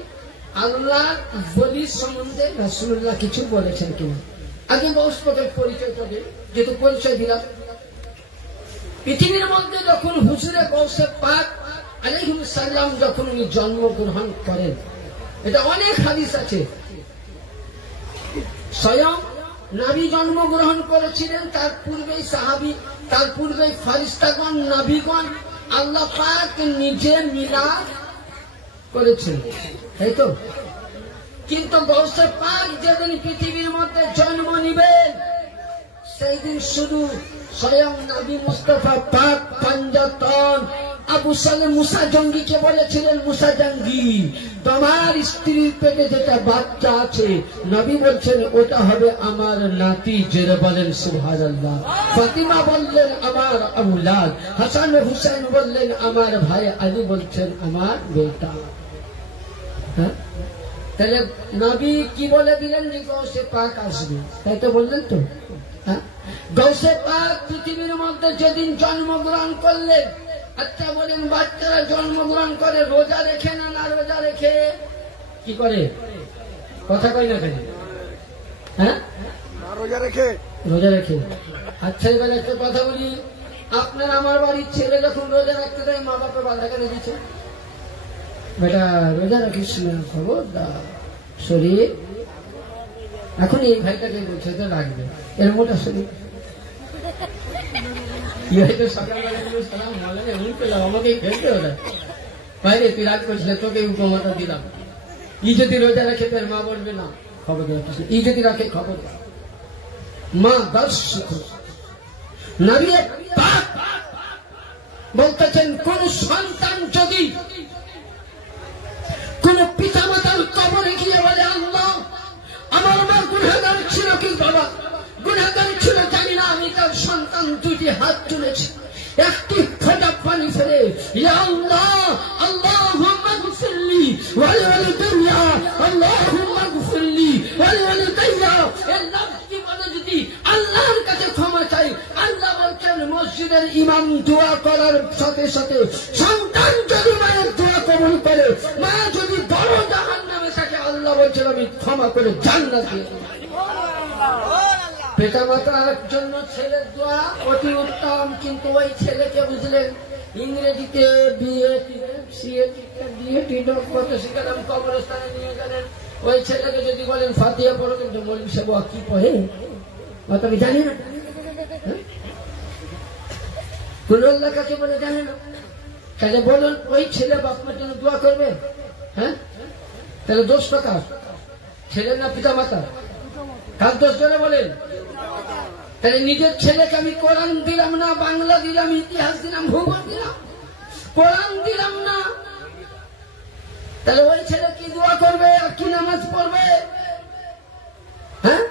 আল্লাহর বলি সম্বন্ধে রাসূলুল্লাহ কিছু বলেছেন কিনা আগে গৌস পাকের পরিচয়টা দিই যেহেতু পরিচয় দিলাম পৃথিবীর মধ্যে যখন হুজুরে গৌসে পাক আলাইহিস সালাম যখন উনি জন্মগ্রহণ করেন এটা অনেক হাদিস আছে স্বয়ং নবী জন্মগ্রহণ করেছিলেন তার পূর্বেই সাহাবী তার পূর্বেই ফেরেশতাগণ নবীগণ আল্লাহ পাক নিজে মিলাদ করেছেন, তাই তো? কিন্তু গৌসে পাক যেদিন পৃথিবীর মধ্যে জন্ম নিবেন সেই দিন শুধু স্বয়ং নবী মুস্তাফা পাক পাঞ্জাতন আবু সালে মুসা জঙ্গিকে বলেছিলেন, মুসা জঙ্গি তোমার স্ত্রীর পেটে যেটা বাচ্চা আছে নবী বলছেন ওটা হবে আমার নাতি, জেরে বলেন সুবহানাল্লাহ। ফাতিমা বললেন আমার আওলাদ, হাসান হুসাইন বললেন আমার ভাই, আলী বলছেন আমার বেটা। হ্যাঁ, তাহলে নবী কি বলে দিলেন যে গৌসে পাক আসবে, তাই তো বললেন তো? হ্যাঁ, গৌসে পাক পৃথিবীর মধ্যে যেদিন জন্মগ্রহণ করলেন, আচ্ছা বলেন বাচ্চারা জন্মগ্রহণ করে রোজা রেখে না না রোজা রেখে কি করে? কথা কই না কেন? হ্যাঁ, রোজা রেখে। রোজা রেখে। আচ্ছা এবার একটা কথা বলি, আপনার আমার বাড়ির ছেলে যখন রোজা রাখতে দেয় মা বাপে বাধা কেন দিচ্ছে? বেটা রোজা রাখিস না, খবরদার শরীর। এখন এই ভাইটাকে বলছে তো রাখবে, এর মোটা শরীর। সকালবেলা এমন পেলাম আমাকে ফেলতে হলো বাইরে, তুই রাগ করছিল তোকে উপমাটা দিলাম। ই যদি রোজা রাখে তোর মা বলবে না খবর দেওয়া, ই যদি রাখে খবর দেওয়া। মা দর্শক নারী বলতেছেন কোন সন্তান যদি কোন পিতা মাতার কবরে গিয়ে বলে আল্লাহ আমার মা গুনাহগার ছিল কি বাবা গুনাহগার ছিল জানি না, আমি তার সন্তান দুটি হাত তুলেছি, একটি ফোঁটা পানি ফেলে ইয়া আল্লাহ আল্লাহুম্মা গফিরলি ওয়া লিওয়ালিদাইয়া আল্লাহুম্মা গফিরলি ওয়া লিওয়ালিদাইয়া, এই লফজি বলে যদি আল্লাহর কাছে ক্ষমা চাই, আল্লাহ বলছেন মসজিদের ইমাম দোয়া করার সাথে সাথে সন্তান যদি মায়ের দোয়া কবুল করে, মা যদি বড় জাহান্নামে থাকে আল্লাহ বলছেন আমি ক্ষমা করে জান্নাত দিয়ে দেব। পিতা মাতার জন্য ছেলের দোয়া অতি উত্তম, কিন্তু ওই ছেলেকে বুঝলেন ইংরেজিতে বিএটি কত শিখালাম, কবরস্থানে নিয়ে গেলেন। ওই ছেলেকে যদি বলেন ফাতিহা পড়ো, কিন্তু মৌলভী সাহেব কি পড়ে আমি জানি না, কুল্লাহ কাছে বলে জানে না, তাহলে বলুন ওই ছেলে বাপ মার জন্য দোয়া করবে? হ্যাঁ, তাহলে দোষ কার? ছেলে না পিতা মাতা? কার দোষ জন্য বলেন? তাহলে নিজের ছেলেকে আমি কোরআন দিলাম না, বাংলা দিলাম, ইতিহাস দিলাম, ভূগোল দিলাম, কোরআন দিলাম না, তাহলে ওই ছেলে কি দোয়া করবে আর কি নামাজ পড়বে? হ্যাঁ,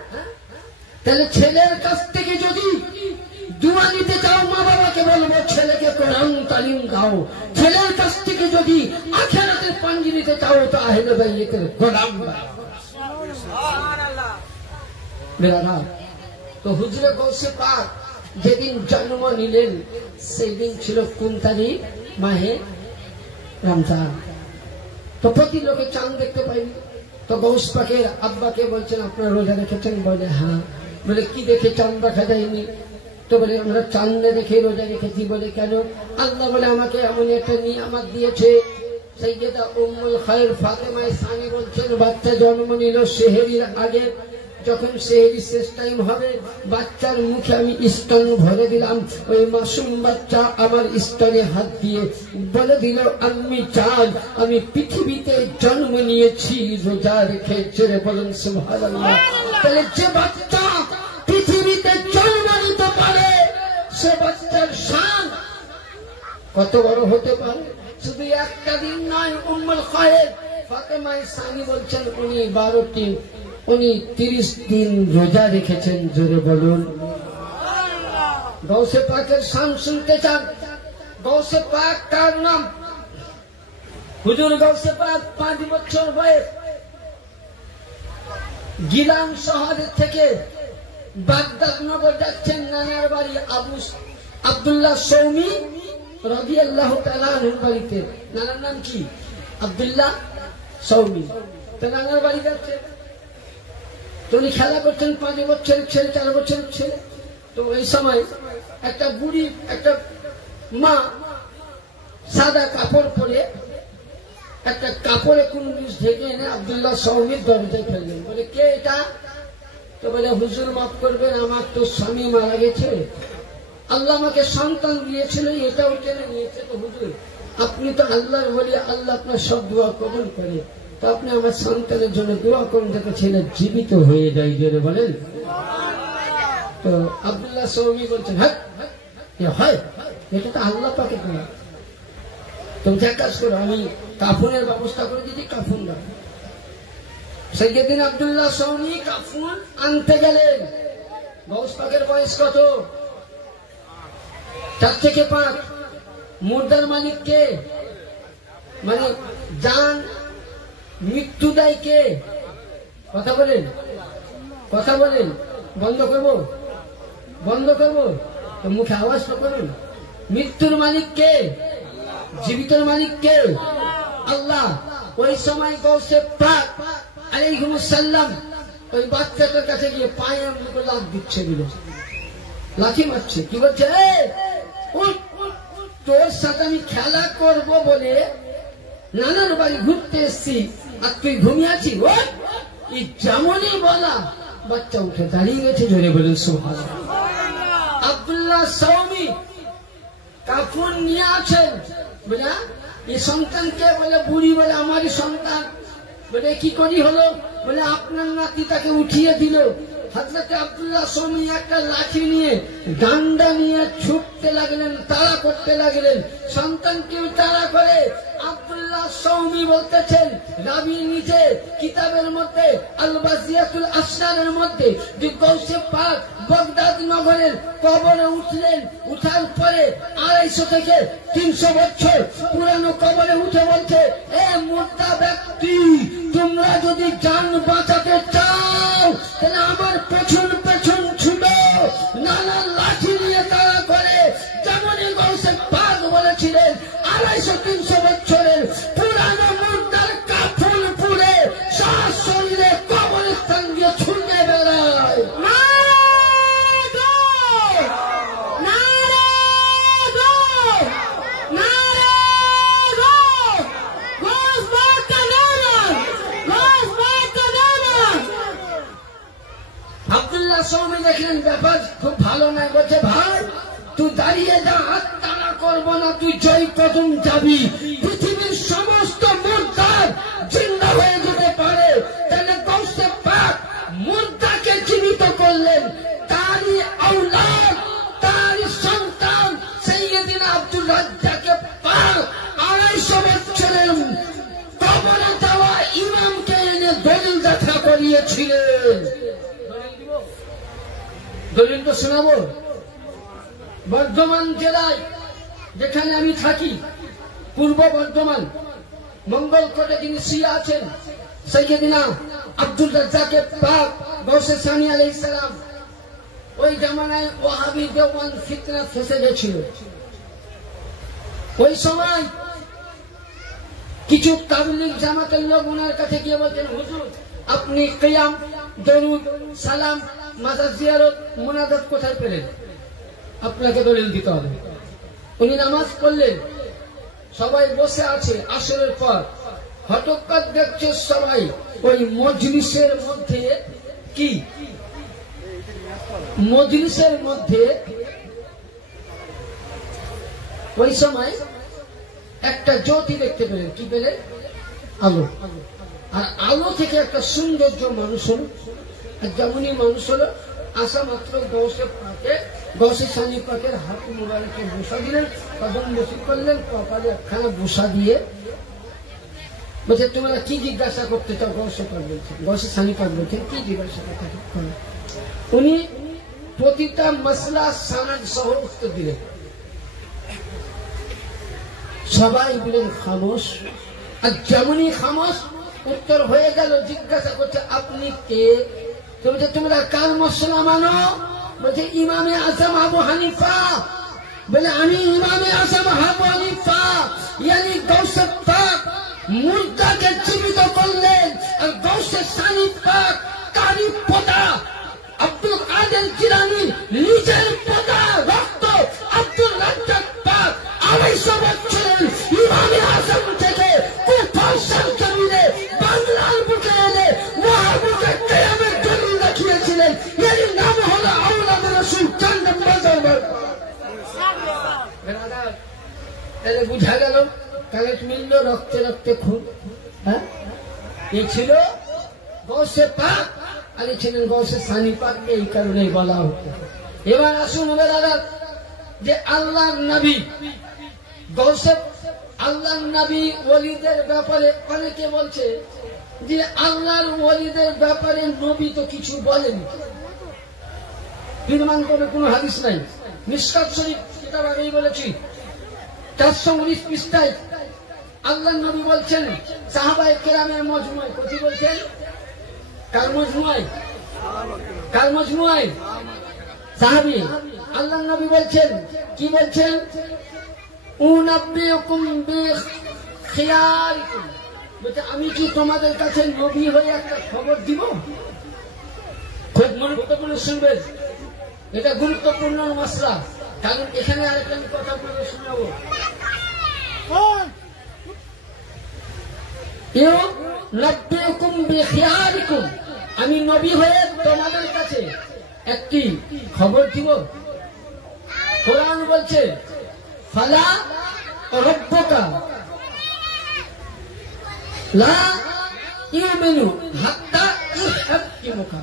তাহলে ছেলের কাছ থেকে যদি দোয়া নিতে চাও মা বাবাকে বলবো ছেলেকে কোরআন তালিম দাও, ছেলের কাছ থেকে যদি আখিরাতের পাঞ্জি নিতে চাও তো আহলে বাইতের গোলাম বানাও। সুবহানাল্লাহ। তো হুজুরে গৌসে পাক যেদিন জন্ম নিলেন সেই দিন ছিল কোন তারিখ? মাহে রমজান। তো প্রতি লোকে চাঁদ দেখতে পাইনি, তো গৌস পাকের আব্বাকে বলছেন আপনারা রোজা রেখেছেন? বলে হ্যাঁ। বলে কি দেখে চাঁদ দেখা যায়নি? তো বলে আমরা চাঁদে দেখে রোজা রেখেছি। বলে কেন? আল্লাহ বলে আমাকে এমন একটা নিয়ামত দিয়েছে। সাইয়্যিদা উম্মুল খায়র ফাতেমা সানি বলছেন বাচ্চা জন্ম নিল সেহরির আগে, যখন সেহরি শেষ টাইম হবে বাচ্চার মুখে আমি স্তন ভরে দিলাম, ওই মাসুম বাচ্চা আমার স্তনে হাত দিয়ে বলে দিল আমি চাঁদ, আমি পৃথিবীতে জন্ম নিয়েছি রোজা রেখে। ছেড়ে বলেন সুবহানাল্লাহ। তাহলে যে বাচ্চা পৃথিবীতে জন্ম নিতে পারে সে বাচ্চার শান কত বড় হতে পারে। শুধু একটা দিন নয়, উম্মুল খায়র ফাতেমা সানি বলছেন উনি 30 দিন রোজা রেখেছেন। জোরে বলুন। গৌসে পাকের শান শুনতে চান? গৌসে পাক কার নাম? হুজুর গৌসে পাক 5 বছর বয়স গিলান শহরের থেকে বাগদাদ নগর যাচ্ছেন নানার বাড়ি আব্দুল্লাহ সৌমি রাদিয়াল্লাহু তাআলা আনহুর বাড়িতে। নানার নাম কি? আব্দুল্লাহ সৌমি। তো নানার বাড়ি যাচ্ছেন, তো উনি খেলা করছেন, 5 বছরের ছেলে 4 বছরের ছেলে। তো ওই সময় একটা বুড়ি একটা মা সাদা কাপড় পরে একটা কাপড়ে কোন জিনিস ঢেকে এনে আব্দুল্লাহ সৌমির দরজায় ফেললেন। বলে কে এটা? তো বলে হুজুর মাফ করবেন আমার তো স্বামী মারা গেছে, আল্লাহ আমাকে সন্তান দিয়েছিল, এটাও টেনে নিয়েছে। তো হুজুর আপনি তো আল্লাহর বলি, আল্লাহ আপনার সব দোয়া কবুল করে, তো আপনি আমার সন্তানের জন্য দোয়া করুন যাতে ছেলে জীবিত হয়ে যায়, জোরে বলেন। তো আব্দুল্লাহ সৌমি বলছেন, হ্যাঁ হয়, এটা তো আল্লাহ পাকে দোয়া। তুমি এক কাজ করো, আমি কাফনের ব্যবস্থা করে দিচ্ছি, কাফন রাখো। সেদিন আব্দুল্লাহ সৌমি কাফন আনতে গেলেন। গৌস পাকের বয়স কত? 4 থেকে 5। মুর্দার মালিক কে? মানে জান মৃত্যু দেয় কে? কথা বলেন, কথা বলেন। বন্ধ করবো, বন্ধ করবো, মুখে আওয়াজ তো করুন। মৃত্যুর মালিক কে? জীবিতর মালিক কে? আল্লাহ। ওই সময় গৌসে পাক আলাইহিস সালাম ওই বাচ্চাটার কাছে গিয়ে পায়ে লাফ দিচ্ছে, দিল লাঠি মারছে। কি বলছে? তোর সাথে আমি খেলা করব বলে নানার বাড়ি ঘুরতে এসছি, আর তুই ঘুমিয়ে আছিস। এই যেমনই বলা বাচ্চা উঠে দাঁড়িয়ে গেছে, জোরে বলেন সুবহানাল্লাহ। আব্দুল্লাহ সৌমি কাফন নিয়ে আছেন, বুঝা এই সন্তানকে বলে বুড়ি বলে আমারই সন্তান, বলে কি করি হলো? বলে আপনার নাতি তাকে উঠিয়ে দিল। হযরতে আব্দুল্লাহ সৌমি একটা লাঠি নিয়ে ডান্ডা নিয়ে ছুটতে লাগলেন, তাড়া করতে লাগলেন। সন্তানকেও তাড়া করে। আব্দুল্লাহ সৌমি বলতেছেন, রাবি নিজে কিতাবের মধ্যে আল বাজিয়াতুল আসনারের মধ্যে যে গৌসে পাক বাগদাদ নগরের কবরে উঠলেন। উঠার পরে 250 থেকে 300 বছর পুরানো কবরে উঠে বলছে, এ মুর্দা ব্যক্তি, তোমরা যদি জান বাঁচাতে চাও তাহলে আমার পেছন পেছন ছুটো। নানা লাঠি নিয়ে তাড়া করে। যেমনই গৌসে পাক বলেছিলেন, 250-300 বছরের পুরানো মুর্দার কাফন পুড়ে সারা শরীরে কবরস্থান দিয়ে ছুটে বেড়ায়। আব্দুল্লাহ সৌমি দেখলেন ব্যাপার খুব ভালো নয়, বলছে, ভাই তুই দাঁড়িয়ে যা, হাত তাড়া করবো না, তুই জয় কদম যাবি। পৃথিবীর সমস্ত মুর্দার জিন্দা হয়ে যেতে পারে, তাহলে গৌসে পাক মুর্দাকে জীবিত করলেন। তারই আওলাদ, তারই সন্তান সাইয়্যিদিনা আব্দুর রাজ্জাকে পাক 250 বছরের কবরে দেওয়া ইমামকে এনে দলিল দেখা করিয়েছিলেন। দলিল তো শোনাবো। বর্ধমান জেলায় যেখানে আমি থাকি, পূর্ব বর্ধমান মঙ্গলকোটে যিনি শিয়া আছেন সাইয়্যিদিনা আব্দুর রাজ্জাকে পাক গৌসে সানি আলাইহিস সালাম, ওই জামানায় ওয়াহাবি দেওবন্দ ফিতনা ফেসে গেছিল। ওই সময় কিছু তাবলীগ জামাতের লোক ওনার কাছে গিয়ে বলছেন, হুজুর আপনি কিয়াম, দরুদ, সালাম, মাজার জিয়ারত, মুনাজাত কোথায় পেলেন? আপনাকে দলিল দিতে হবে। উনি নামাজ পড়লেন, সবাই বসে আছে। আসরের পর হঠাৎ দেখছে সবাই ওই মজলিসের মধ্যে, কি মজলিসের মধ্যে ওই সময় একটা জ্যোতি দেখতে পেলেন। কি পেলেন? আলো। আর আলো থেকে একটা সৌন্দর্য মানুষ হলো। আর যেমনই মানুষ হলো, আসা মাত্র গৌসে পাকে, গৌসে সানি পাকের হাত মোবাইলকে বসা দিলেন, কদম বসি করলেন, কপালে একখানা বসা দিয়ে বলছে, তোমরা কি জিজ্ঞাসা করতে চাও? গৌসে পাক বলছেন, গৌসে সানি পাক বলছেন, কি জিজ্ঞাসা করতে চাও? উনি প্রতিটা মাসলা সানাদ সহ উত্তর দিলেন। সবাই বলেন খামোশ। আর যেমনই খামোশ উত্তর হয়ে গেল, জিজ্ঞাসা করছে, আপনি কে? তোমরা কার মশলা মানো? বলছে, ইমামে আজম আবু হানিফা। বলে, আমি ইমামে আজম আবু হানিফা, ইয়ানি গৌসে পাক মুর্দাকে জীবিত করলেন। আর গৌসে সানি পাক তারই পোতা আব্দুল কাদের জিলানী নিজের পোতা রক্ত আব্দুর রাজ্জাক পাক 250 বছরের ইমামে আজম থেকে কুফার জমিনে বাংলার বুকে এনে ওয়াহাবিকে কিয়ামের দলিল দেখিয়েছিলেন। এর নাম হলো আওলাদ রাসূল চান্দ বাজার। তাহলে বুঝা গেল কালেক্ট মিলল রক্তে রক্তে খুন। হ্যাঁ, এ ছিল গৌসে পাক আর এ ছিলেন গৌসে সানি পাক, এই কারণেই বলা হতো। এবার আসুন দাদা, যে আল্লাহর নবী গৌসে, আল্লাহর নবী ওলিদের ব্যাপারে অনেকে বলছে যে আল্লাহর ওলিদের ব্যাপারে নবী তো কিছু বলেনি, প্রমাণ করে কোনো হাদিস নাই। মিশকাত শরীফ কিতাব আগেই বলেছি 419 পৃষ্ঠায় আল্লাহর নবী বলছেন সাহাবায়ে কেরামের মজমুআয়, কোথায় বলছেন? কার মজমুআয়? কার মজমুআয়? সাহাবী। আল্লাহর নবী বলছেন, কি বলছেন? উনাব্বিউকুম বিখিয়ারিকুম, বলতে আমি কি তোমাদের কাছে নবী হয়ে একটা খবর দিব? খুব গুরুত্বপূর্ণ শুনবেন, এটা গুরুত্বপূর্ণ মাসলা। কারণ এখানে আরেকটা কথা আপনাদের শোনাবো। আমি নবী হয়ে তোমাদের কাছে একটি খবর দিব। কোরআন বলছে ফালা রাব্বুকা লা ইউমিনু হাত্তা ইউহাক্কিমুকা,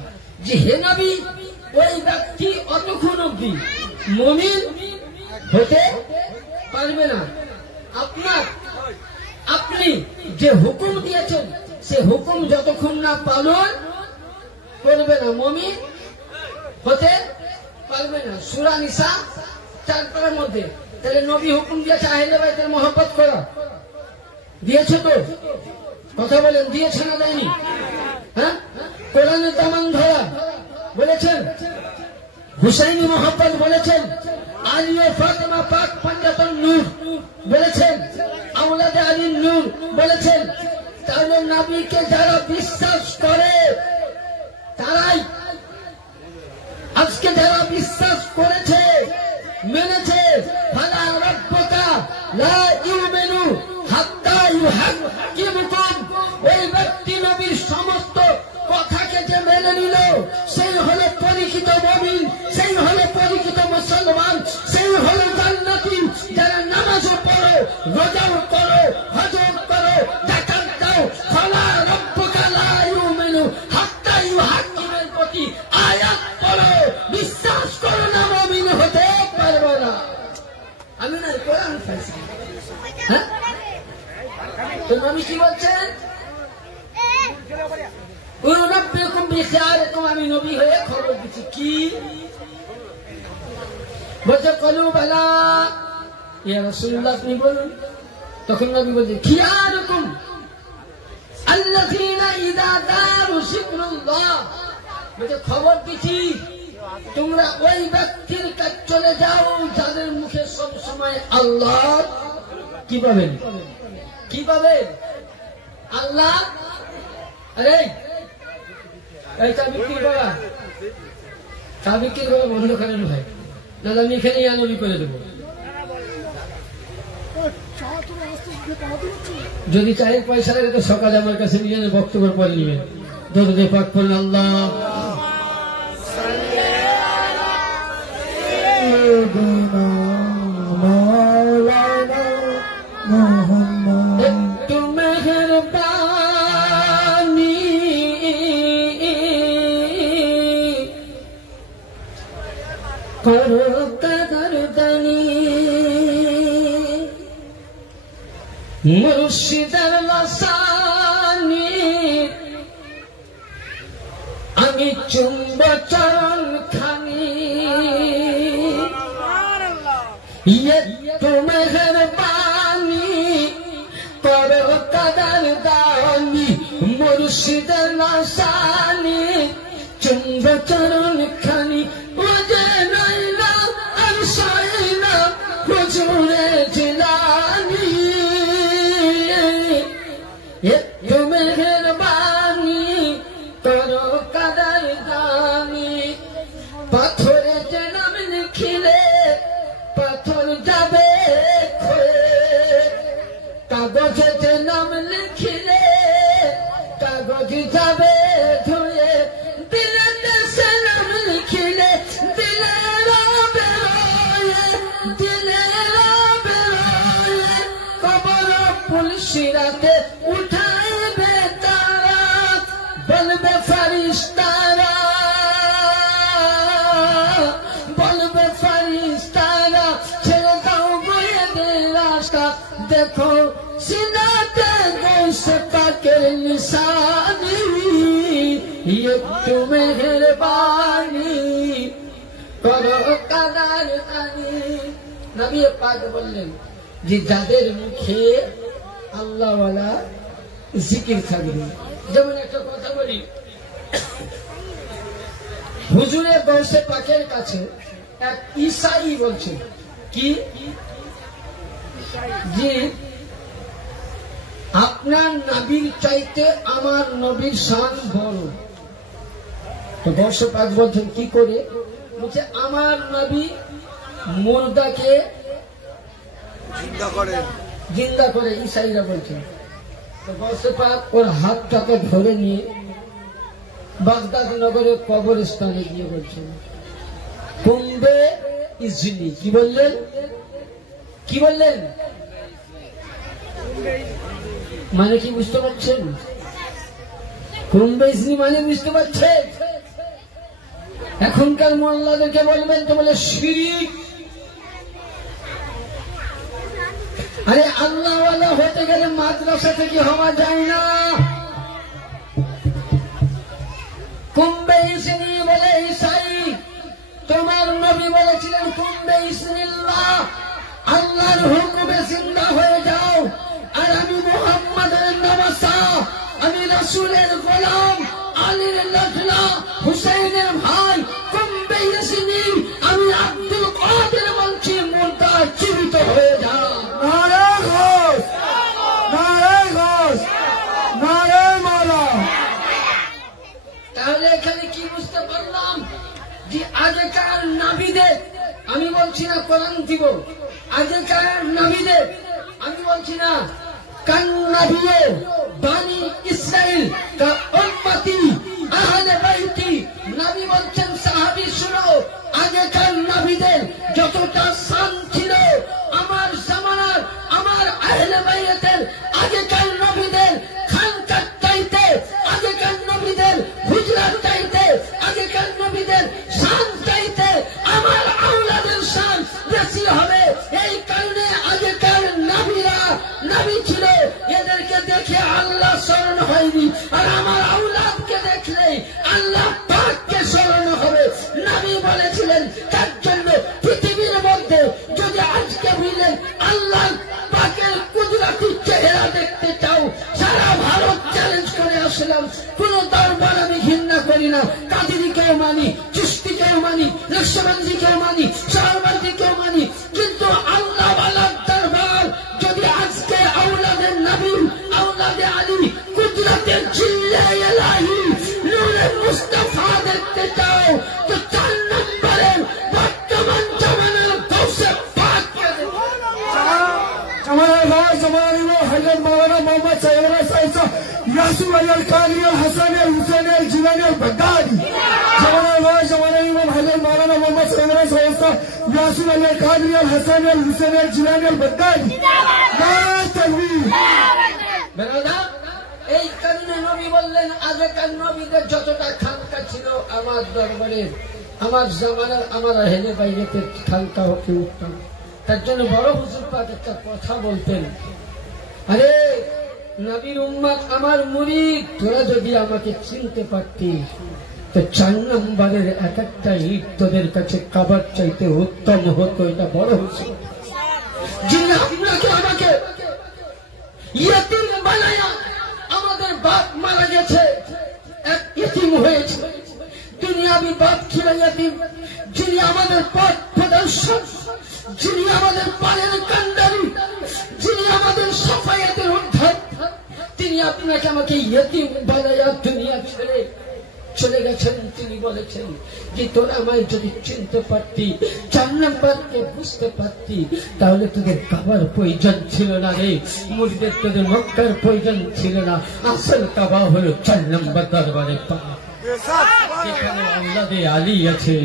যে হে নবী ওই ব্যক্তি অতক্ষণ অবধি মুমিন হতে পারবে না আপনি যে হুকুম দিয়েছেন সে হুকুম যতক্ষণ না পালন করবে না মুমিন হতে পারবে না। সূরা নিসা 4 পারার মধ্যে। তাহলে নবী হুকুম দিয়েছে আহলে বাইতের মহব্বত করা, দিয়েছে তো? কথা বলেন, দিয়েছে না দেয়নি? হ্যাঁ, কোরআনের দামান ধরা বলেছেন, হুসাইনি মহব্বত বলেছেন, আলী ও ফাতেমা পাক পাঞ্জাতন নূর বলেছেন, আওলাদে আলীর নূর বলেছেন। তাহলে নবীকে যারা বিশ্বাস করে তারাই আজকে যারা বিশ্বাস করেছে, মেনেছে, ফালা রাব্বুকা লা ইউমিনু হাত্তা ইউহাক্কিমুকুম, ওই ব্যক্তি নবীর সমস্ত কথাকে যে মেনে নিল সেই হলো পরিচিত মুমিন, সেই হলো পরিচিত মুসলমান, সেই হলো জান্নাতি। যারা নামাজও পড়ো, রোজাও করো, হজও করো, যাকাত দাও, ফালা রাব্বুকা লা ইউমিনু হাত্তা ইউহাক্কিমের প্রতি আয়াত পড়ো, বিশ্বাস করো না মুমিন হতে পারবে না। আমি না কোরআন পাইছি। হ্যাঁ, তো নবী কি বলছেন? আমি নবী হয়ে খবর দিচ্ছি। কি বলছে? কলু বালা ইয়া রাসূলুল্লাহ, আপনি বলুন। তখন নবী বলছে খিয়ারুকুম আল্লাযীনা ইযা দারু যিকরুল্লাহ, বলছে খবর দিচ্ছি তোমরা ওই ব্যক্তির কাছে চলে যাও যাদের মুখে সব সময় আল্লাহ কি পাবেন? কি পাবেন? আল্লাহ। আরে এই চা বিক্রি করা, চা বিক্রি করা বন্ধ করেন ভাই, না আমি এখানেই আনবি করে দেবো। যদি চায়ের পয়সা লাগে তো সকালে আমার কাছে নিয়ে বক্তব্যের পরে নিবেন। দরুদ পাক পড়ুন আল্লাহ। একটু মেহেরবানি করো কদরদানি, মুর্শিদের লাসানি আমি চুম্ব চরণ খানি, একটু মেহেরবানি করো কদরদানি, মুর্শিদের লাসানি চুম্ব চরণ খানি। ওজে নাইলা আরশাইনা হুজুরে জিলানি, একটু মেহেরবানি করো কদরদানি। পাথরে যে নাম লিখিলে পাথর যাবে ক্ষয়ে, কাগজে যে নাম লিখিলে কাগজ যাবে ধুয়ে, দিলেতে সে নাম লিখিলে দিলের বেরোয়, দিলের বেরোয়, देखो सीनाते गौसे पाकेर निशानी ये तो मेहरबानी करो कदरदानी नबी पाक बोलें যে যাদের মুখে আল্লাহ ওয়ালা জিকির থাকবে যেমন একটা কথা বলি হুজুরের গৌসে পাকের কাছে এক ঈসাই বলছে কি যে আপনার নবীর চাইতে আমার নবীর শান বড় তো গৌসে পাক বলছেন কি করে বলছে আমার নবী মুর্দাকে জিন্দা করে ঈসাইরা বলছেন তো গৌসে পাক ওর হাতটাকে ধরে নিয়ে বাগদাদ নগরের কবরস্থানে গিয়ে বলছেন কুম্বে ইজনি কি বললেন মানে কি বুঝতে পারছেন কুম্বে ইজনি মানে বুঝতে পারছেন এখনকার মোল্লাদেরকে বলবেন তো বলে শিরিক আরে আল্লাহ ওয়ালা হতে গেলে মাদ্রাসা থেকে হওয়া যায় না কুম্বে ইসনি বলে ঈসাই তোমার নবী বলেছিলেন কুম্বে ইসনিল্লাহ আল্লাহর হুকুমে জিন্দা হয়ে যাও আর আমি মুহাম্মাদের নওয়াসা আমি রাসূলের গোলাম আলীর লাডলা হুসাইনের ভাই কুম্বে ইসনি আমি আব্দুল কাদের বলছি মুর্দা জীবিত হয়ে যাও তাহলে এখানে কি বুঝতে পারলাম যে আগেকার নবীদের আমি বলছি না কোরআন দিব আগেকার নবীদের আমি বলছি না কান নবী বানি ইসরাইল কা উম্মতি আহলে বাইতি নবী বলছেন সাহাবী শুনো আগেকার নবীদের যতটা শান ছিল আমার জামানার আমার আহলে বাইতের আগেকার নবীদের খানকার চাইতে আগেকার নবীদের হুজরাত চাইতে আগেকার নবীদের শান চাইতে আমার আওলাদের শান বেশি হবে এই কারণে আগেকার নবীরা নবী ছিল এদেরকে দেখে আল্লাহ স্মরণ হয়নি আর আমার আওলাদকে দেখলে আল্লাহ পাককে স্মরণ হবে নবী বলেছিলেন তার জন্য পৃথিবীর মধ্যে যদি আজকে বুঝলেন আল্লাহ পাকের কুদরতি চেহারা দেখতে চাও সারা ভারত চ্যালেঞ্জ করে আসলাম কোন দরবার আমি ঘৃণা করি না কাদিরীকেও মানি চিশতিকেও মানি নকশবন্দিকেও মানি শাহবাজীকেও মানি কিন্তু আল্লাহ ওয়ালার দরবার যদি আজকে আওলাদের নবী আওলাদে আলী কুদরতের জিল্লা ইলাহি নূরে মুস্তাফা দেখতে চাও তো 4 নম্বরে বর্তমান জামানার গৌসে পাক حضرت مولانا محمد سيدنا سيدنا ياسر علي القادري الحسني الحسيني الجيلاني البغدادي زمان الإمام حضرت مولانا محمد سيدنا سيدنا ياسر علي القادري الحسني الحسيني الجيلاني البغدادي نعرة تكبير বেরাদা এই কারণে নবী বললেন আগেকার নবীদের যতটা খানকা ছিল আমার দরবারে আমার জামানার আমার আহলে বাইতের খানকা হতে উঠতাম তার জন্য বড় হুজুর পাক একটা কথা বলতেন আরে নবীর উম্মত আমার মুরিদ তোরা যদি আমাকে চিনতে পারতি তো 4 নম্বরের এক একটা ইট তোদের কাছে কাবার চাইতে উত্তম হতো এটা বড় হুজুর যিনি আপনাকে আমাকে ইয়তিম বানায়া আমাদের বাপ মারা গেছে এক ইয়তিম হয়েছে দুনিয়াবি বাপ ছিল ইয়তিম যিনি আমাদের পথ প্রদর্শক যিনি আমাদের পায়ের কান্ডারি যিনি আমাদের সাফায়াতের উদ্ধার তিনি আপনাকে আমাকে ইয়তিম বানায়া দুনিয়া ছেড়ে চলে গেছেন তিনি বলেছেন যে তোরা আমায় যদি চিনতে পারতি 4 নম্বরকে বুঝতে পারতি তাহলে তোদের কাবার প্রয়োজন ছিল না রে মুরিদের তোদের মক্কার প্রয়োজন ছিল না আসল কাবা হলো 4 নম্বর দরবারে পাক যেখানে আওলাদে আলী আছে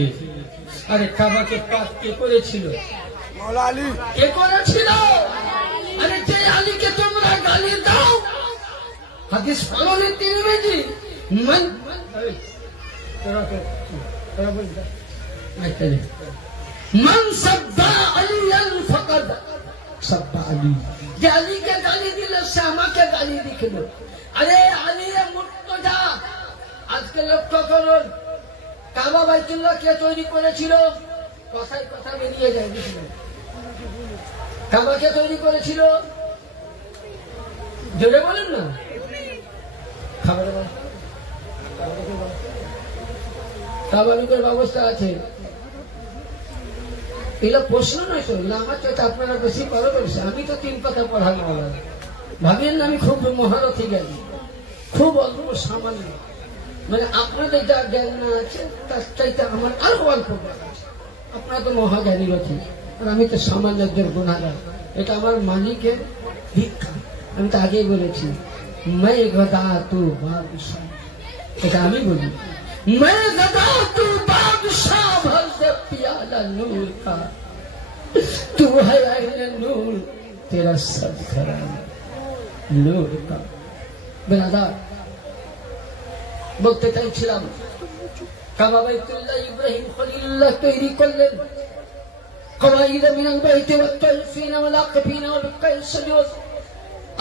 আরে কাবাকে পাক কে করেছিল মাওলা আলী কে করেছিল আরে যে আলীকে তোমরা গালি দাও হাদিস পড়লে তিরমিজি মান মান সাব্বা আলিয়ান ফাকাদ সাব্বা আলী যে আলীকে গালি দিলে সে আমাকে গালি দিল। আরে আলী মুর্তজা, আজকে লক্ষ্য করুন, কাবা বাইতুল্লাহ কে তৈরি করেছিল? কথায় কথা বেরিয়ে যায়। কাবাকে তৈরি করেছিল, জোরে বলেন না। কাবালুকের ব্যবস্থা আছে, এগুলো প্রশ্ন নয় তো, আমার চাইতে আপনারা বেশি পারদর্শী। আমি তো 3 কথা পড়ানো ভাবেন না আমি খুব মহারথী জ্ঞানী, খুব অল্প সামান্য, মানে আপনাদের যা জ্ঞান না আছে তার চাইতে আমার আরো অল্প জ্ঞান আছে। আপনারা তো মহাজ্ঞানী রথী, আর আমি তো সামান্য একজন গুণাগার। এটা আমার মালিকের ভিক্ষা। আমি তো আগেই বলেছি, मैं गदा तू बादशाह, এটা আমি বলি, मैं गदा तू बादशाह, भर दे प्याला नूर का, तू है आईने नूर, तेरा सब घराना नूर का। बेरादार, বলতে চাইছিলাম, কাবা বাইতুল্লাহ ইব্রাহিম খলিলুল্লাহ তৈরি করলেন। কওয়াইদ মিনাল বাইতি ওয়াত তাইফিনা ওয়াল আকিফিনা ওয়াল রুকাই সুজুদ।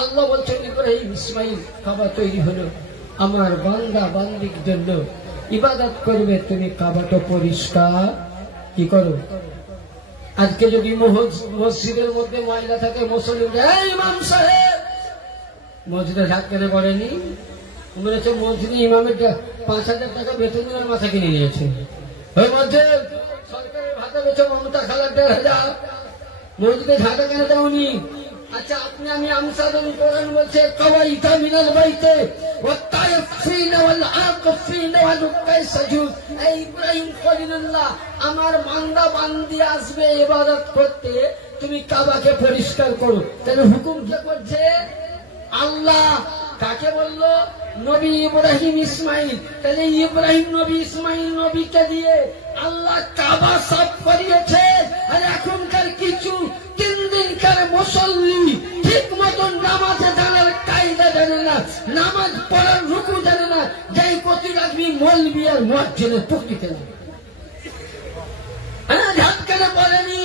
আল্লাহ বলছেন ইব্রাহিম ইসমাইল কাবা তৈরি হলো আমার বান্দা বান্দির জন্য, ইবাদত করবে, তুমি কাবাটা পরিষ্কার কি করো। আজকে যদি মসজিদের মধ্যে ময়লা থাকে, মুসল্লি ইমাম সাহেব মসজিদে ঢাকতে বলেনি, বলেছে মসজিদে ইমামের 5,000 টাকা বেতন দিনের মাথা কিনে নিয়েছে। ওই মধ্যে সরকারের ভাতা বেছে মমতা খালার 1,500, মসজিদে ঢাকা কেন দাওনি? আচ্ছা আপনি আমি আমসাদুল কোরআন বলছে কওয়াইদা মিনাল বাইতে ওয়াত তাইফিনা ওয়াল আকিফিনা ওয়াল রুকাই সুজুদ। এই ইব্রাহিম খলিলুল্লাহ আমার বান্দা বান্দি আসবে ইবাদত করতে, তুমি কাবাকে পরিষ্কার করো। তাহলে হুকুম কে করছে? আল্লাহ। কাকে বললো? নবী ইব্রাহিম ইসমাইল। তাহলে ইব্রাহিম নবী ইসমাইল নবীকে দিয়ে আল্লাহ কাবা সাফ করিয়েছে। আর এখনকার কিছু 3 দিনকার মুসল্লি ঠিক মতন নামাজে দাঁড়ার কায়দা জানে না, নামাজ পড়ার রুকু জানে না, যাই প্রতি রাখবি মৌলবি আর মুয়াজ্জিনের টুকটিতে না, ঝাটকানে বলেনি।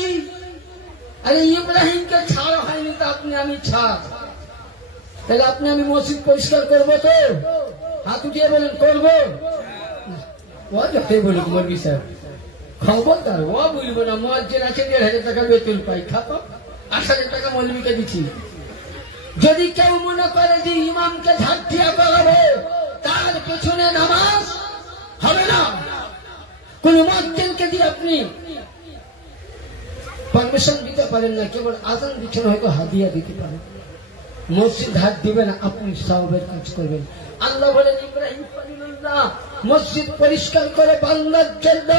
আরে ইব্রাহিমকে ছাড় হয়নি তো আপনি আমি ছাড়। তাহলে আপনি আমি মসজিদ পরিষ্কার করবো তো? হাত উঠিয়ে বলেন করবো। ও যতই বলুক মৌলবি সাহেব, খবরদার ও বলবো না। মুয়াজ্জিন আছে 1,500 টাকা বেতন পাই, খাতো 8,000 টাকা মৌলবিকে দিচ্ছি। যদি কেউ মনে করে যে ইমামকে ঝাঁটিয়া করাবো, তার পেছনে নামাজ হবে না। কোন মুয়াজ্জিনকে দিয়ে আপনি পারমিশন দিতে পারেন না, কেবল আযান দিচ্ছেন, হয়তো হাদিয়া দিতে পারেন। মসজিদ হাত দিবে না, আপনি সওয়াবের কাজ করবেন। আল্লাহ বলেন ইব্রাহিম খলিলুল্লাহ মসজিদ পরিষ্কার করে বান্দার জন্য।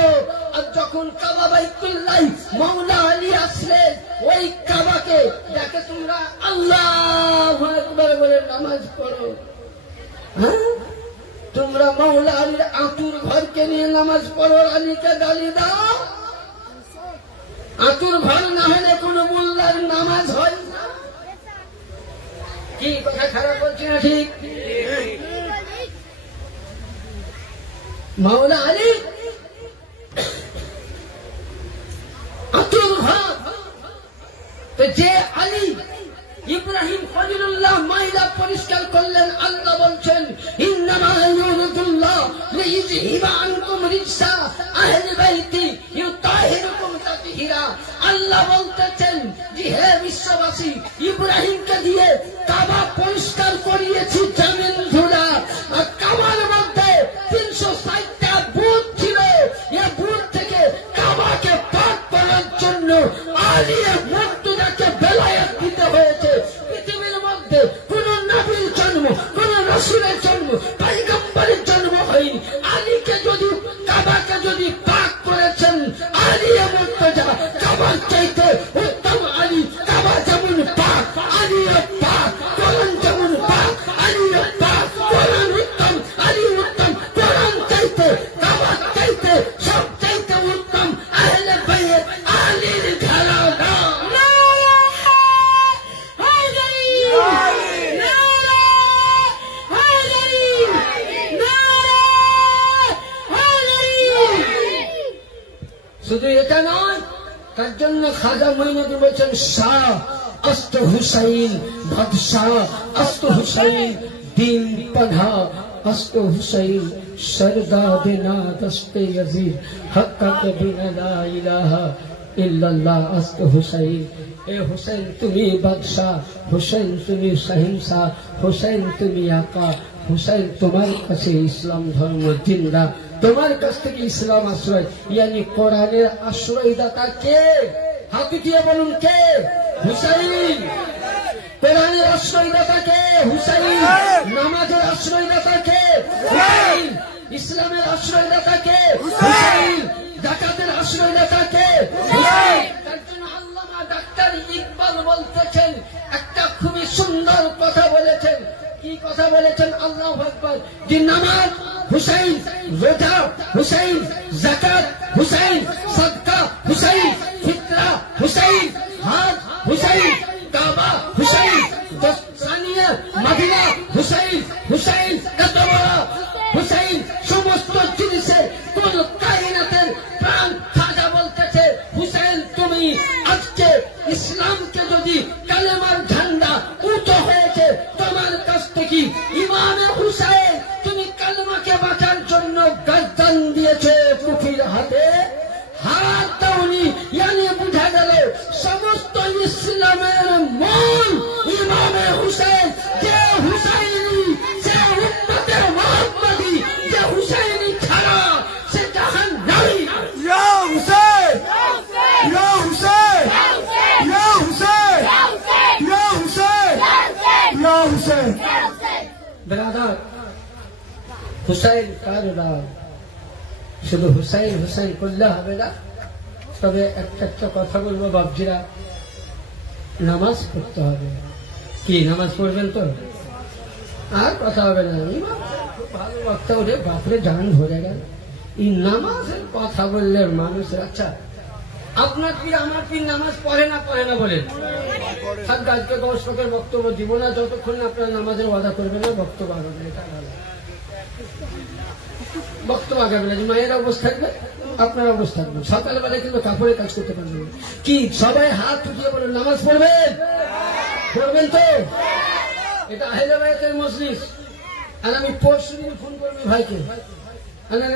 আর যখন কাবা বাইতুল্লাহ মাওলা আলী আসলেন, ওই কাবাকে যাকে তোমরা আল্লাহু আকবার বলে নামাজ পড়ো, তোমরা মাওলা আলীর আতুর ঘরকে নিয়ে নামাজ পড়ো, আলীকে গালি দাও। আতুর ঘর না হলে কোন মোল্লার নামাজ হয় না। কি কথা খারাপ বলছি না? ঠিক। মাওলা আলী আতুর ঘর, তো যে আলী ইব্রাহিম খলিলুল্লাহ মাইলা পরিষ্কার করলেন, আল্লাহ বলছেন ইন্নামা ইউরিদুল্লাহ লিইযহিবা আনকুম রিজসা আহলি বাইতি ইউতাহিরুকুম তাতহীরা। আল্লাহ বলতেছেন যে হে বিশ্ববাসী, ইব্রাহিমকে দিয়ে কাবা পরিষ্কার করিয়েছি জমিন ধুলা। আর কাবার মধ্যে 360টা বুথ ছিল, এই বুথ থেকে কাবাকে পাক করার জন্য আলিয়ে মুর্তজাকে বেলায়েত দিতে হয়েছে। পৃথিবীর মধ্যে কোন নবীর জন্ম, কোন রাসূলের জন্ম, পয়গম্বরের জন্ম হয়নি। আলীকে যদি কাবাকে যদি পাক করেছেন আলিয়ে মুর্তজা, কাবার চাইতে উত্তম আলী। কাবা যেমন পাক, আলী পাক, কোরআন যেমন পাক, আলী পাক, কোরআন উত্তম, আলী উত্তম। কোরআন চাইতে, কাবা চাইতে, সব চাইতে উত্তম আহলে বাইত আলীর ঘরানা। শুধু এটা নয়, তার জন্য খাজা মঈনুদ্দিন বলছেন শাহ अस्त हुसैन बादशाह, अस्त हुसैन दीन पढ़ा, अस्त हुसैन सरदाद ना दस्ते यजीद, हक्का बिना ला इलाहा इल्लल्लाह, अस्त हुसैन। ए हुसैन তুমি বাদশাহ, হুসেন তুমি শাহিনশাহ, হুসেন তুমি আকা, হুসেন তোমার কাছে ইসলাম ধর্ম জিন্দা, তোমার কাছ থেকে ইসলাম আশ্রয়, ইয়ানি কোরআনের আশ্রয়দাতা কে? হাত দিয়ে বলুন কে? হুসাইন। কোরআনের আশ্রয়দাতা কে? হুসাইন। নামাজের আশ্রয়দাতা কে? হুসাইন। ইসলামের আশ্রয়দাতা কে? হুসাইন। যাকাতের আশ্রয়দাতা কে? হুসাইন। তার জন্য আল্লামা ডাক্তার ইকবাল বলতেছেন, একটা খুবই সুন্দর কথা বলেছেন। কি কথা বলেছেন? আল্লাহু আকবার। যে নামাজ হুসাইন, রোজা হুসাইন, যাকাত হুসাইন, সাদকা হুসাইন, ফিতরা হুসাইন, হজ হুসাইন, কাবা হুসাইন, দস্তানিয়া মদিনা হুসাইন, হুসাইন এত বড় হুসাইন সমস্ত জিনিসের কোন কায়নাতের প্রাণ খাজা বলতেছে, হুসাইন তুমি আজকে ইসলামকে যদি কালেমার ঝান্ডা উঁচু হয়েছে তোমার কাছ থেকে, ইমামে হুসাইন তুমি কালেমাকে বাঁচার জন্য গর্দান দিয়েছে, কুফির হাতে হাত দাওনি। ইয়ানি বুঝা গেল সমস্ত ইসলামের মূল ইমামে হুসাইন। যে হুসাইনি সে উম্মতের মুহাম্মাদি, যে হুসাইনি ছাড়া সে জাহান্নামী। ইয়া হুসাইন, ইয়া হুসাইন, ইয়া হুসাইন, ইয়া হুসাইন, ইয়া হুসাইন। ব্রাদার, হুসাইন কার নাম? শুধু হুসাইন হুসাইন করলে হবে না, তবে একটা কথা বলবো বাবজিরা, নামাজ পড়তে হবে। কি নামাজ পড়বেন তো? আর কথা হবে না। খুব ভালো বক্তা ওঠে, বাপরে জান ধরে গেল। এই নামাজের কথা বললে মানুষের, আচ্ছা আপনার পীর আমার পীর নামাজ পড়ে না বলেন? আজকে দর্শকের বক্তব্য দিব না যতক্ষণ আপনার নামাজের ওয়াদা করবেন না, বক্তব্য আগাবেন। এটা ভালো বক্তব্য আগাবেন। মায়েরা অবশ থাকবে, আপনার অবশ থাকবে। সকালবেলায় কিন্তু কাপড়ের কাজ করতে পারবেন। কি সবাই হাত উঠিয়ে বলেন নামাজ পড়বেন? পড়বেন তো? এটা আহলে বায়াতের মজলিস। আর আমি পরশু দিন ফোন করবি ভাইকে,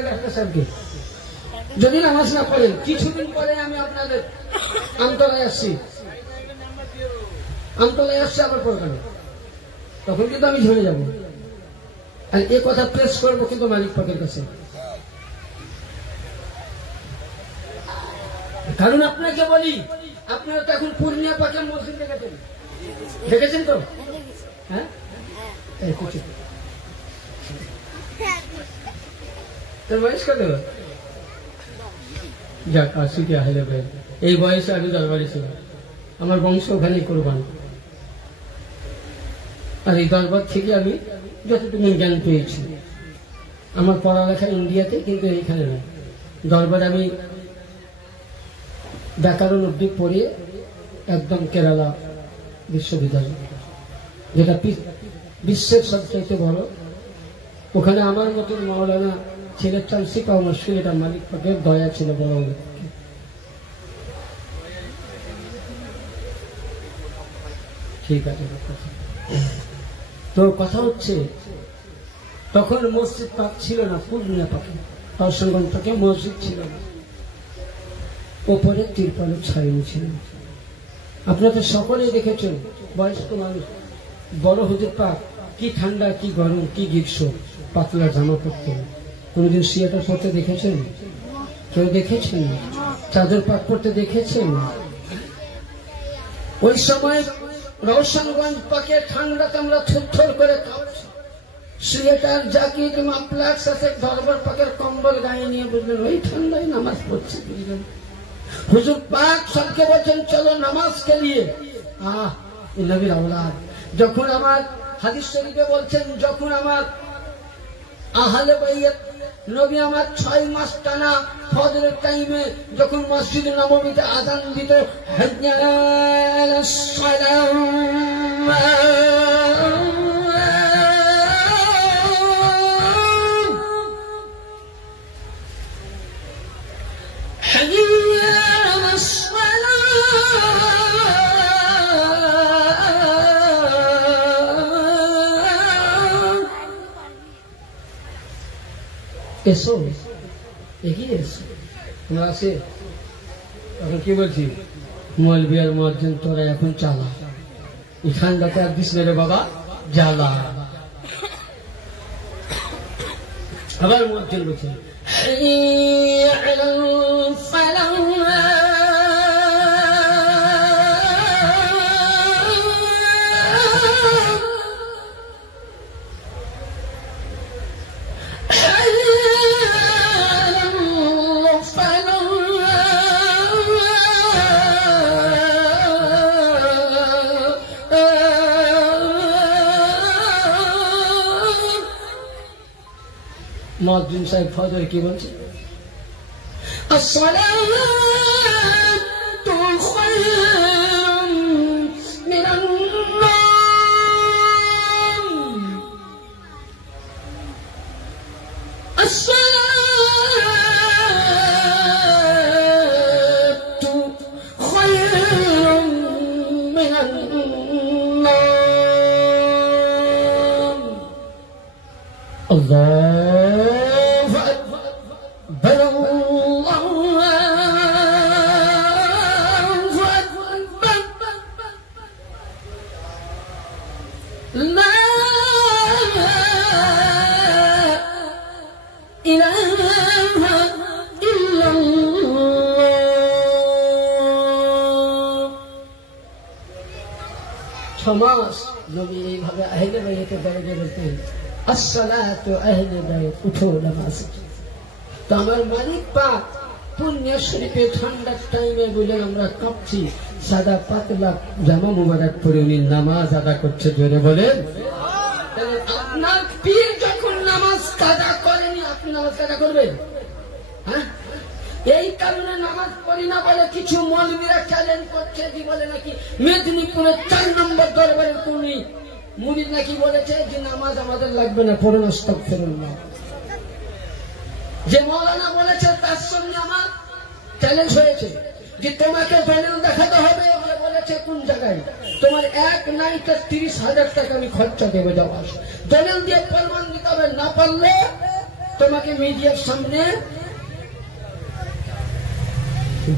ডাক্তার সাহেবকে, যদি নামাজ না পড়েন কিছুদিন পরে আমি আপনাদের আমতলায় আসছি আবার পড়বেন, তখন কিন্তু আমি ঝরে যাব। আর এ কথা প্রেস করবো কিন্তু মালিক পাকের কাছে। কারণ আপনাকে বলি, আপনারা তো এখন পূর্ণিয়া পাকের মসজিদ দেখেছেন তো? হ্যাঁ, তোর বয়স কত? যাক, আসি আহলে ভাই, এই বয়সে আমি দরবারে ছিল, আমার বংশ ওখানেই কোরবান। আর এই দরবার থেকে আমি যতটুকু জ্ঞান পেয়েছি, আমার পড়ালেখা ইন্ডিয়াতে, কিন্তু এইখানে না। দরবারে আমি ব্যাকরণ অব্দি পড়ে একদম কেরালা বিশ্ববিদ্যালয়, যেটা বিশ্বের সবচাইতে বড়, ওখানে আমার মতন মাওলানা ছেলের চাল শিখাও মশহুর। এটা মালিক পাকের দয়া ছিল বড়। ঠিক আছে, তো কথা হচ্ছে তখন মসজিদ পাক ছিল না, পূর্ণিয়া পাকে দর্শনগঞ্জ পাকে মসজিদ ছিল না, ওপরে তিরপালের ছায়া ছিল। আপনারা তো সকলেই দেখেছেন, বয়স্ক মানুষ, বড় হুজুর পাক কি ঠান্ডা, কি গরম, কি গ্রীষ্ম, পাতলা জামা পরতেন। কোনদিন সিয়াটা পরতে দেখেছেন? কেউ দেখেছেন? চাদর পাক পরতে দেখেছেন? ওই সময় রওশনগঞ্জ পাকে ঠান্ডাতে আমরা থরথর করে কাঁপছি। সিয়াটার জ্যাকেট, মাফলার সাথে দরবার পাকের কম্বল গায়ে নিয়ে বুঝলেন ওই ঠান্ডায় নামাজ পড়ছি। হুজুর পাক সবকে বলছেন চলো নামাজ কে নিয়ে। নবীর আওলাদ, যখন আমার হাদিস শরীফে বলছেন, যখন আমার আহলে বাইত নবী আমার 6 মাস টানা ফজরের টাইমে যখন মসজিদ নববীতে আযান দিত, হাইয়া আলাস সালাম, হাইয়া আলাস সালাম, এসো, এগিয়ে এসো। আমরা আসে এখন কি বলছি, মৌলবি আর মুয়াজ্জিন তোরা এখন চালা, এখানটাতে আর দিস রে বাবা জ্বালা। আবার মুয়াজ্জিন বলছে মুয়াজ্জিন সাহেব ফজর কি বলছে, আসসালাতু খায়রুম মিনান নাওম, আসসালাতু খায়রুম মিনান নাওম। আল্লাহ ছমাস নবী এইভাবে আহলে বাইতের দরজা বলতেন, আসসালাতু আহলে বাইত, উঠো নামাজ। তো আমার মালিক পাক পুণ্য শরীফে ঠান্ডার টাইমে বলে আমরা কাঁপছি, সাদা পাতলা জামা মুবারক পরে উনি নামাজ আদা করছে, জোরে বলেন। আপনার পীর যখন নামাজ কাজা করেনি, আপনি নামাজ কাজা করবেন? হ্যাঁ, এই কারণে নামাজ পড়ি না বলে কিছু মৌলবীরা চ্যালেঞ্জ করছে, যে বলে নাকি মেদিনীপুরের 4 নম্বর দরবারের কোন মুরিদ নাকি বলেছে যে নামাজ আমাদের লাগবে না, পড়ুন আস্তাগফিরুল্লাহ। যে মৌলানা বলেছে তার সঙ্গে আমার চ্যালেঞ্জ হয়েছে যে তোমাকে দলিল দেখাতে হবে, বলেছে কোন জায়গায়, তোমার এক নাইটে 30,000 টাকা আমি খরচা দেবে যাওয়া, দলিল দিয়ে প্রমাণ দিতে হবে, না পারলে তোমাকে মিডিয়ার সামনে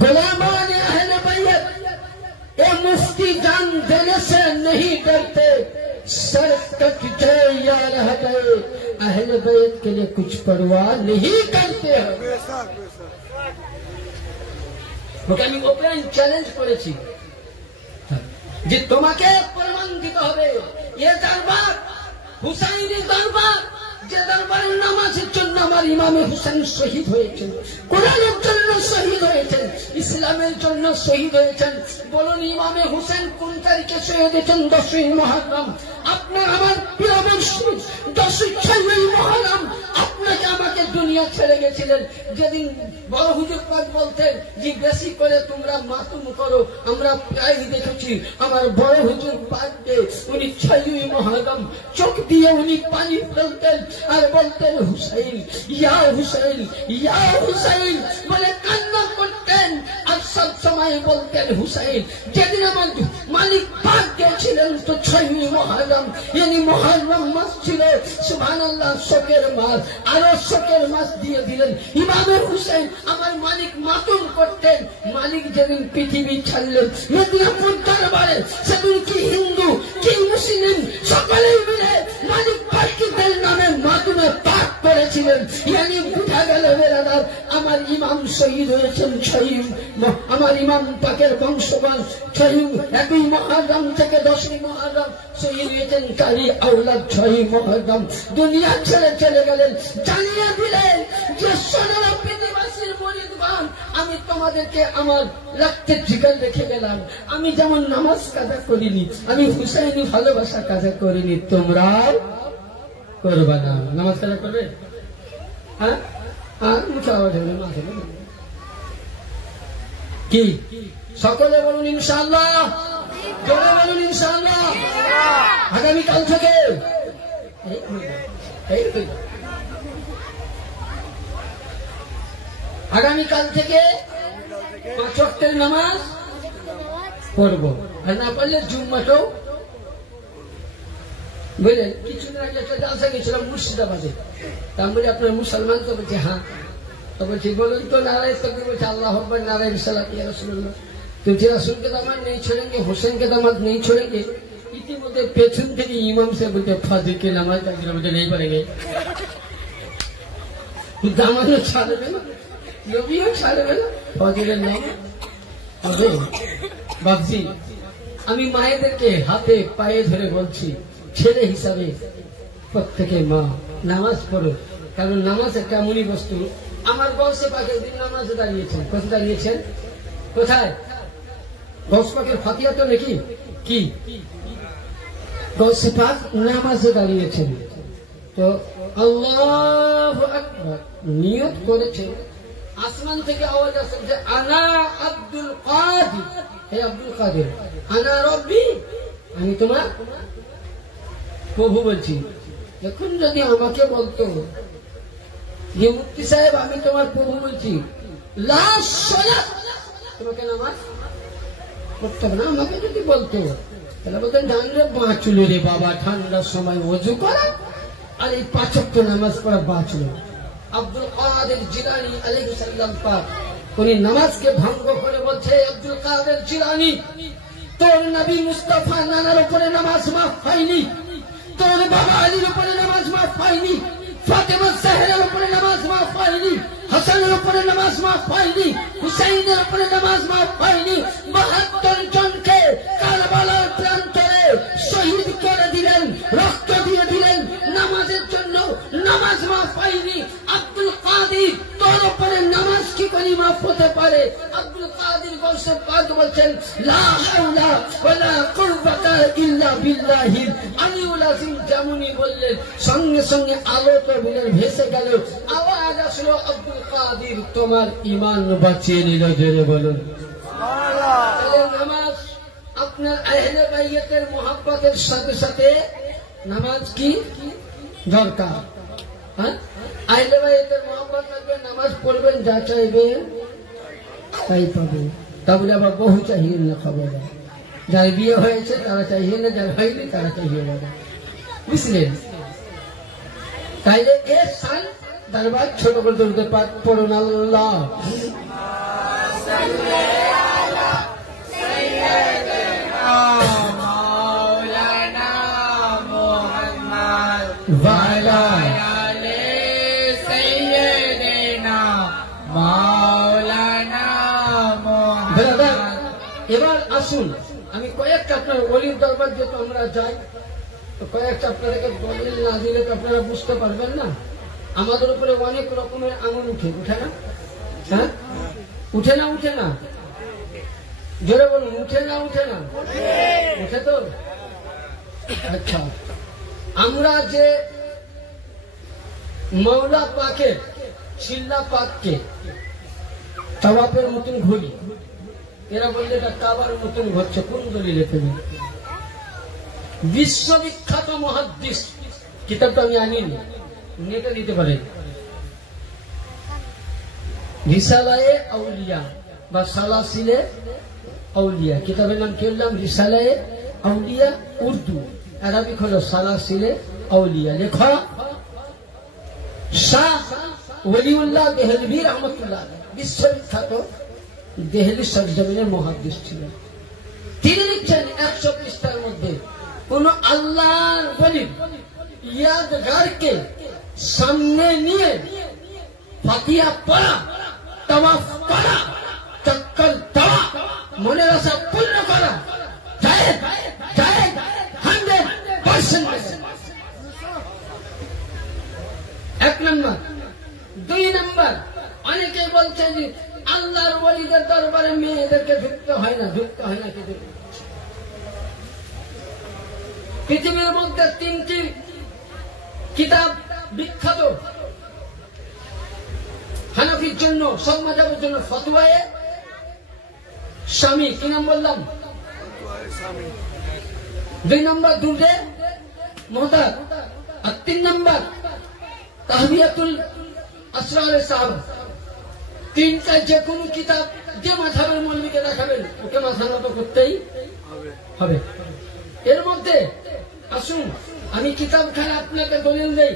गुलामाने अहले बैत ए मुफ्ती जान देने से नहीं डरते, सर कट जाए या रह गए, अहले बैत के लिए कुछ परवाह नहीं करते हैं। আমি ওপেন চ্যালেঞ্জ করেছি যে তোমাকে প্রমাণ দিতে হবে, এ দরবার হুসাইনি দরবার, যে দরবারের নামাজের জন্য আমার ইমামে হুসেন শহীদ হয়েছেন, কোরআনের জন্য শহীদ হয়েছেন, ইসলামের জন্য শহীদ হয়েছেন। বলুন ইমামে হুসেন কোন তারিখে শহীদ হয়েছেন? 10ই মুহররম। আপনার আমার প্রিয় মুর্শিদ 10ই মুহররম আপনাকে আমাকে দুনিয়া ছেড়ে গেছিলেন। যেদিন বড় হুজুর পাক বলতেন যে বেশি করে তোমরা মাতুম করো, আমরা প্রায় দেখেছি আমার বড় হুজুর পাককে উনি 6ই মুহররম চোখ দিয়ে উনি পানি ফেলতেন আর বলতেন হুসাইন ইয়া হুসাইন ইয়া হুসাইন বলে কান্না করতেন, আর সব সময় বলতেন হুসাইন। যেদিন আমার মালিক পাক গেছিলেন তো 6ই মুহররম, yani মুহররম মাস ছিল, সুবহানাল্লাহ, শোকের মাস, আরো শোকের মাস দিয়ে দিলেন। ইমামে হুসাইন আমার মালিক মাতুম করতেন। মালিক যেদিন পৃথিবী ছাড়লেন মেদিনীপুর দরবারে, সেদিন কি হিন্দু কি মুসলিম সকলেই মিলে মালিক পাকিদের নামে মাতুমে পাক করেছিলেন। ইয়ানি বুঝা গেল বেরাদার আমার ইমাম শহীদ হয়েছেন 6ই, আমার ইমাম পাকের বংশবান 1ই মুহররম থেকে 10ই মুহররম শহীদ হয়েছেন। কারি আওলাদ 6ই মুহররম দুনিয়া ছেড়ে চলে গেলেন। জানিয়ে দিলেন যে সোনারা পৃথিবীবাসীর মুরিদগণ, আমি তোমাদেরকে আমার রক্তের ঠিকান রেখে গেলাম। আমি যেমন নামাজ কাজা করিনি, আমি হুসাইনি ভালোবাসা কাজা করিনি, তোমরা করবা না। নামাজ কাজা করবে? হ্যাঁ, মুখে আওয়াজ হবে, মাথা কি সকলে বলুন ইনশাআল্লাহ, জোরে বলুন ইনশাআল্লাহ। আগামীকাল থেকে আগামীকাল থেকে 5 ওয়াক্তের নামাজ পড়বো, আর না পারলে জুম্মাটাও বুঝলেন? কিছুদিন আগে একটা জালসা গেছিলাম মুর্শিদাবাদে। তা আমি বলি আপনার মুসলমান? তো বলছে হ্যাঁ। তো বলছি বলুন তো নারায় তকবীর, বলছে আল্লাহ আকবার নারায় রিসালাত ইয়া রাসূলুল্লাহ। तो जो रसूल के दामाद नहीं छोड़ेंगे, हुसैन के दामाद नहीं छोड़ेंगे। इतिमধ্যে পেছন থেকে ইমাম সাহেব বলতে ফাজিল के नमाज ताकि मुझे नहीं पढ़ेंगे। दामादও ছাড়বে না, নবীও ছাড়বে না, ফাজিলের নাম। তবে বাবজি আমি মায়েদেরকে হাতে পায়ে ধরে বলছি, ছেলে হিসাবে প্রত্যেকে মা নামাজ পড়ো, কারণ নামাজ একটা এমনই বস্তু। আমার বয়সে পাকে দিন নামাজে দাঁড়িয়েছেন, কোথায় দাঁড়িয়েছেন? কোথায়? গৌস পাকের ফাতিহা তো নাকি কি গৌসে পাক নামাজে দাঁড়িয়েছেন। তো আল্লাহু আকবার নিয়ত করেছেন, আসমান থেকে আওয়াজ আসছে যে আনা আব্দুল কাদির, হে আব্দুল কাদের, আনা রব্বি, আমি তোমার প্রভু বলছি। এখন যদি আমাকে বলতো যে মুফতি সাহেব আমি তোমার প্রভু বলছি, লাশ সালাত, তোমাকে নামাজ পড়তে হবে না, আমাকে যদি বলতো তাহলে বলতেন জানলে বাঁচলো রে বাবা, ঠান্ডার সময় ওযু করা আর এই 5 ওয়াক্ত নামাজ পড়া বাঁচলো। আব্দুল কাদের জিলানী আলাইহিস সালাম পাক উনি নামাজকে ভঙ্গ করে বলছে, আব্দুল কাদের জিলানী তোর নবী মুস্তাফা নানার উপরে নামাজ মাফ হয়নি, তোর বাবা আলীর উপরে নামাজ মাফ হয়নি, ফাতেমা জাহরার উপরে নামাজ মাফ হয়নি, হাসানের উপরে নামাজ মাফ হয়নি, হুসাইনের উপরে নামাজ মাফ হয়নি। 72 জনকে কারবালার প্রান্তরে শহীদ করে দিলেন, রক্ত দিয়ে দিলেন নামাজের জন্য, নামাজ মাফ হয়নি। আব্দুল কাদের তোর উপরে নামাজ কি করে মাফ হতে পারে? আব্দুল কাদের গৌসে পাক বলছেন লা হাওলা ওয়ালা কুওয়াতা ইল্লা বিল্লাহিল আলিউল আযীম। যেমনই বললেন সঙ্গে সঙ্গে আলো তো ভেসে গেল, আওয়াজ আসলো আব্দুল কাদের তোমার ঈমান বাঁচিয়ে নিল। জোরে বলুন সুবহানাল্লাহ। নামাজ আপনার আহলে বাইতের মুহাব্বতের সাথে সাথে নামাজ কি দরকার? হ্যাঁ, আহলে বাইতের মুহাব্বত থাকবে, নামাজ পড়বেন, যা চাইবেন তাই পাবেন। তাহলে আবার বহু চাহিয়ে না খবর, যার বিয়ে হয়েছে তারা চাইয়ে না, যার হয়নি তারা চাইয়ে না, বুঝলেন? তাইলে এ সাল দরবার ছোট করে ধরতে পাঠ পড়ুন আল্লাহ মাওলানা মুহাম্মদ ওয়ালা আলে সাইয়্যিদিনা মাওলানা মুহাম্মদ। এবার আসুন আমি কয়েকটা আপনার ওলির দরবার যেহেতু আমরা যাই, তো কয়েকটা আপনাদেরকে দলিল না দিলে তো আপনারা বুঝতে পারবেন না। আমাদের উপরে অনেক রকমের আঙুল উঠে না? হ্যাঁ, উঠে না? উঠে না? জোরে বলুন, উঠে না? উঠে না? উঠে তো। আচ্ছা, আমরা যে মওলা পাকের ছিল্লা পাককে তাওয়াফের মতন ঘুরি, এরা বললে এটা কাবার মতন ঘটছে, কোন দলিলে তুমি? বিশ্ববিখ্যাত মুহাদ্দিস, কিতাবটা আমি আনিনি, নেটে দিতে পারেন, রিসালায়ে আউলিয়া বা সালাসিলে আউলিয়া, কিতাবের নাম কি বললাম? রিসালায়ে আউলিয়া, উর্দু, আরবিক হলো সালাসিলে আউলিয়া। লেখা শাহ ওলিউল্লাহ দেহলভী রহমতুল্লাহ, বিশ্ববিখ্যাত দেহলি সরজমিনের মুহাদ্দিস ছিলেন। তিনি লিখছেন 100 পৃষ্ঠার মধ্যে, কোন আল্লাহর ওলির ইয়াদগারকে সামনে নিয়ে ফাতিহা পড়া, তাওয়াফ করা, চক্কর দেওয়া, মনের আশা পূর্ণ করা জায়েজ, জায়েজ 100%। 1 নম্বর। 2 নম্বর, অনেকে বলছে যে আল্লাহর ওলিদের দরবারে মেয়েদেরকে ঢুকতে হয় না। ঢুকতে হয় না কিন্তু পৃথিবীর মধ্যে 3টি কিতাব বিখ্যাত হানাফির জন্য, সব মাযহাবের জন্য, ফতোয়ায়ে শামী। কি নাম বললাম? 2 নম্বর দুররে মুহতার, আর 3 নম্বর তাহবিয়াতুল আসরারে সাহাবা। 3টা যে কোনো কিতাব যে মাযহাবের মৌলবীকে দেখাবেন ওকে মাথানত করতেই হবে। এর মধ্যে আসুন আমি কিতাবখানা আপনাকে দলিল দেই।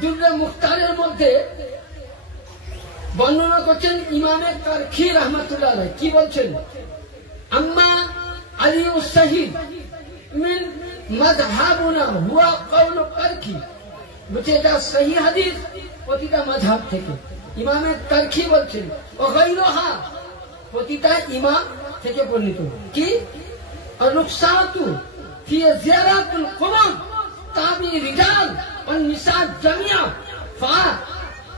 দুর্রে মুখতারের মধ্যে বর্ণনা করছেন ইমামে কারখি রাহমাতুল্লাহ আলাইহি, কি বলছেন? আম্মা আলী উস-সাহিদ মিন মাযহাবুনা হুয়া কাউলু কারখি, বলছে এটা সহিহ হাদিস প্রতিটা মাযহাব থেকে। ইমামে কারখি বলছেন ও গায়রুহা, প্রতিটা ইমাম থেকে বর্ণিত। কি আর-রুখসাতু ফি জিয়ারাতুল কুবুর তাবি রিজাল ওয়ান নিসা জামিয়া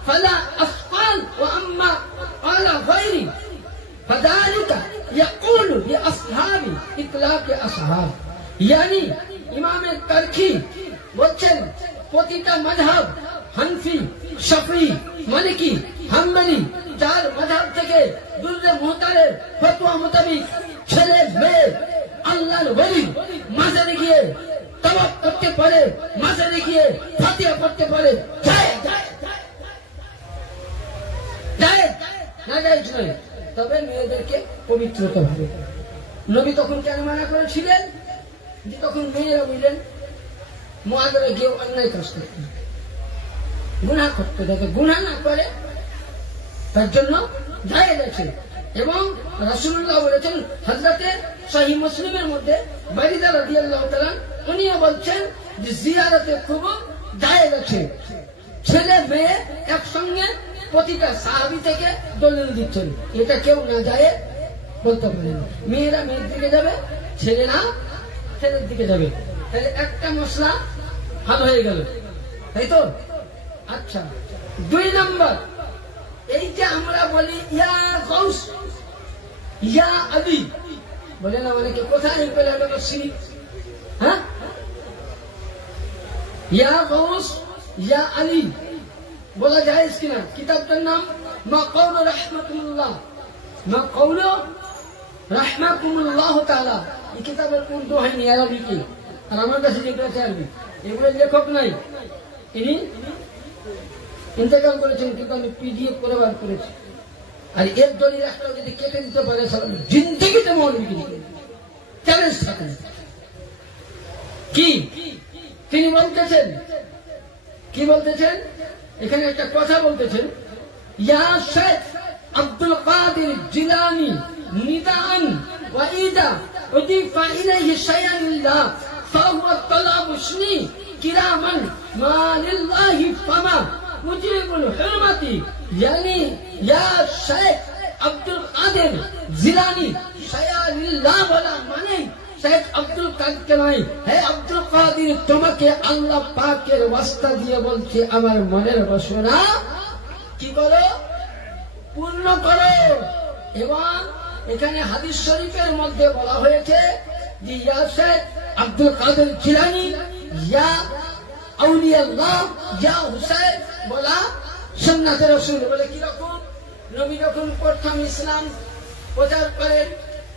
فلا أثقال وأما قال غيري فذلك يقول لأصحابي إطلاق أصحاب। يعني ইমাম কারখি বলছেন প্রতিটা মাযহাব হানফি, শাফি, মালিকি, হাম্বলি চার মাযহাব থেকে দুররে মুহতারের ফতোয়া মোতাবেক ছেলে মেয়ে আল্লাহর ওলি মাজারে গিয়ে তাওয়াফ করতে পারে, মাজারে গিয়ে ফাতিহা পড়তে পারে। তবে মেয়েদেরকে পবিত্রতা হবে। নবী তখন কেন মানা করেছিলেন? যে তখন মেয়েরা বললেন মুআদরে গিয়ে অন্যায় কাজ করতে, গুনাহ করতে, যাতে গুনাহ না করে তার জন্য জায়েজ আছে। এবং রাসূলুল্লাহ বলেছেন, হযরতে সহিহ মুসলিমের মধ্যে বারিদা রাদিয়াল্লাহু তাআলা উনিও বলছেন যে জিয়ারতে কুবুর জায়েজ আছে। ছেলে মেয়ে একসঙ্গে প্রতিটা সাহাবী থেকে দলিল দিচ্ছেন, এটা কেউ না যায় বলতে পারে না। মেয়েরা মেয়ের দিকে যাবে, ছেলেরা ছেলের দিকে যাবে। তাহলে একটা মশলা ভালো হয়ে গেল, তাই তো? আচ্ছা, 2 নম্বর, এই যে আমরা বলি ইয়া গাউস ইয়া আলী, বলে না অনেকে, কোথায় পেলে হলো শিরিক? হ্যাঁ, ইয়া গাউস ইয়া আলী বলা যায় কিনা? কিতাবটার নাম মাকাউল রাহমাতুল্লাহ, মাকাউল রাহমাতুল্লাহ তাআলা। এই কিতাবের উর্দু হয়নি, আরবি কি, আর আমার কাছে যেগুলো আছে আরবি, এগুলো লেখক নাই, ইনি ইন্তেকাল করেছেন, কিন্তু আমি পিডিএফ করে বার করেছি। আর এর দলিল একটা যদি কেটে দিতে পারে জিন্দেগিতে মৌলবী চ্যালেঞ্জ থাকে। কি তিনি বলতেছেন? কি বলতেছেন? এখানে একটা কথা বলতেছেন, ইয়া শেখ আব্দুল কাদের জিলানী নিদান ওয়া ইদা উদিফা ইলাইহি শাইআন লিল্লাহ ফাহুয়া তালাবুশনি কিরামান মা লিল্লাহি ফামা মুজিবুল হুরমাতি। यानी या शेख আব্দুল কাদের জিলানী শাইআন লিল্লাহ বলা মানে শেখ আব্দুল কাদের নয়। হে আব্দুল কাদের, তোমাকে আল্লাহ পাকের ওয়াস্তা দিয়ে বলছে, আমার মনের বাসনা কি করো? পূর্ণ করো। এবং এখানে হাদিস শরীফের মধ্যে বলা হয়েছে যে ইয়া শেখ আব্দুল কাদের জিলানী, ইয়া আউলিয়াল্লাহ, ইয়া হুসাইন বলা সুন্নাতে রাসূল। বলে কি রকম? নবী যখন প্রথম ইসলাম প্রচার করেন,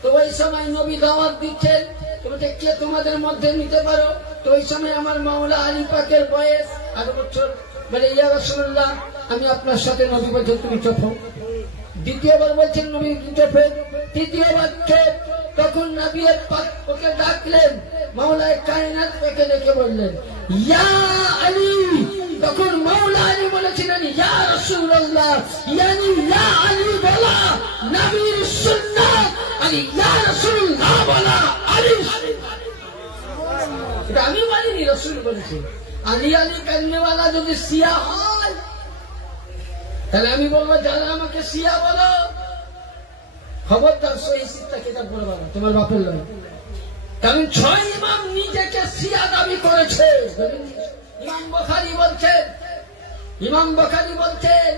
তো ওই সময় নবী দাওয়াত দিচ্ছেন, তোমাকে কে তোমাদের মধ্যে নিতে পারো? তো ওই সময় আমার মাওলা আলী পাকের বয়স 8 বছর। বলে ইয়া রাসূলুল্লাহ, আমি আপনার সাথে। নবী বলছেন তুমি চোখো। দ্বিতীয়বার বলছেন নবী চোখে, তৃতীয়বার চোখ। তখন নবী পাক ওকে ডাকলেন, মাওলায়ে কায়নাত ওকে ডেকে বললেন ইয়া আলী। তখন মাওলা আলী বলেছিলেন ইয়া রাসূলুল্লাহ, ইয়ানি ইয়া আলী বলা নবীর সুন্নাত, আর ইয়া রাসূলুল্লাহ বলা আলী। এটা আমি বলিনি, রাসূল বলেছেন। আলী আলী কান্নেওয়ালা যদি শিয়া হয়, তাহলে আমি বলবো যারা আমাকে শিয়া বলো, খবরদার সহিহ সিত্তা কিতাব পড়বা না, তোমার বাপের লয়। কারণ 6 ইমাম নিজেকে শিয়া দাবি করেছে। ইমাম বুখারী বলছেন, ইমাম বুখারী বলছেন,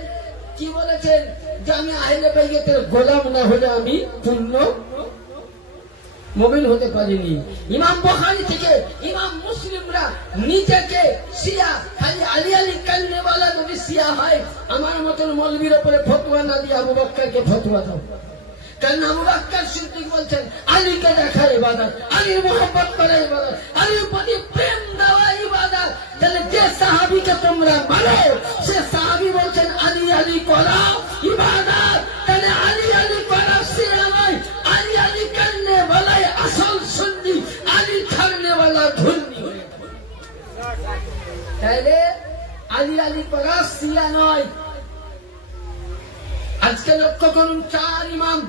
কি বলেছেন? যে আমি আহলে বাইতের গোলাম না হলে আমি পূর্ণ মুমিন হতে পারিনি। ইমাম বুখারী থেকে ইমাম মুসলিমরা নিজেকে শিয়া, খালি আলী আলী কান্নেওয়ালা যদি শিয়া হয়, আমার মতন মৌলবীর উপরে ফতোয়া না দিয়ে আবু বকরকে ফতোয়া দাও। কারণ আবু বকর সিদ্দিক বলছেন আলীকে দেখার ইবাদত, আলীর মুহাব্বত করা ইবাদত, আলীর প্রতি প্রেম দেওয়া ইবাদত। তাহলে যে সাহাবীকে তোমরা মানো, সে সাহাবী বলছেন আলী আলী করা ইবাদত। তাহলে আলী আলী করা শিয়া নয়, আলী আলী কান্নে বলাই আসল সুন্নি, আলী ছাড়নে वाला ধুন্নি। তাহলে আলী আলী পরাস শিয়া নয়। আজকে লক্ষ্য করুন, 4 ইমাম,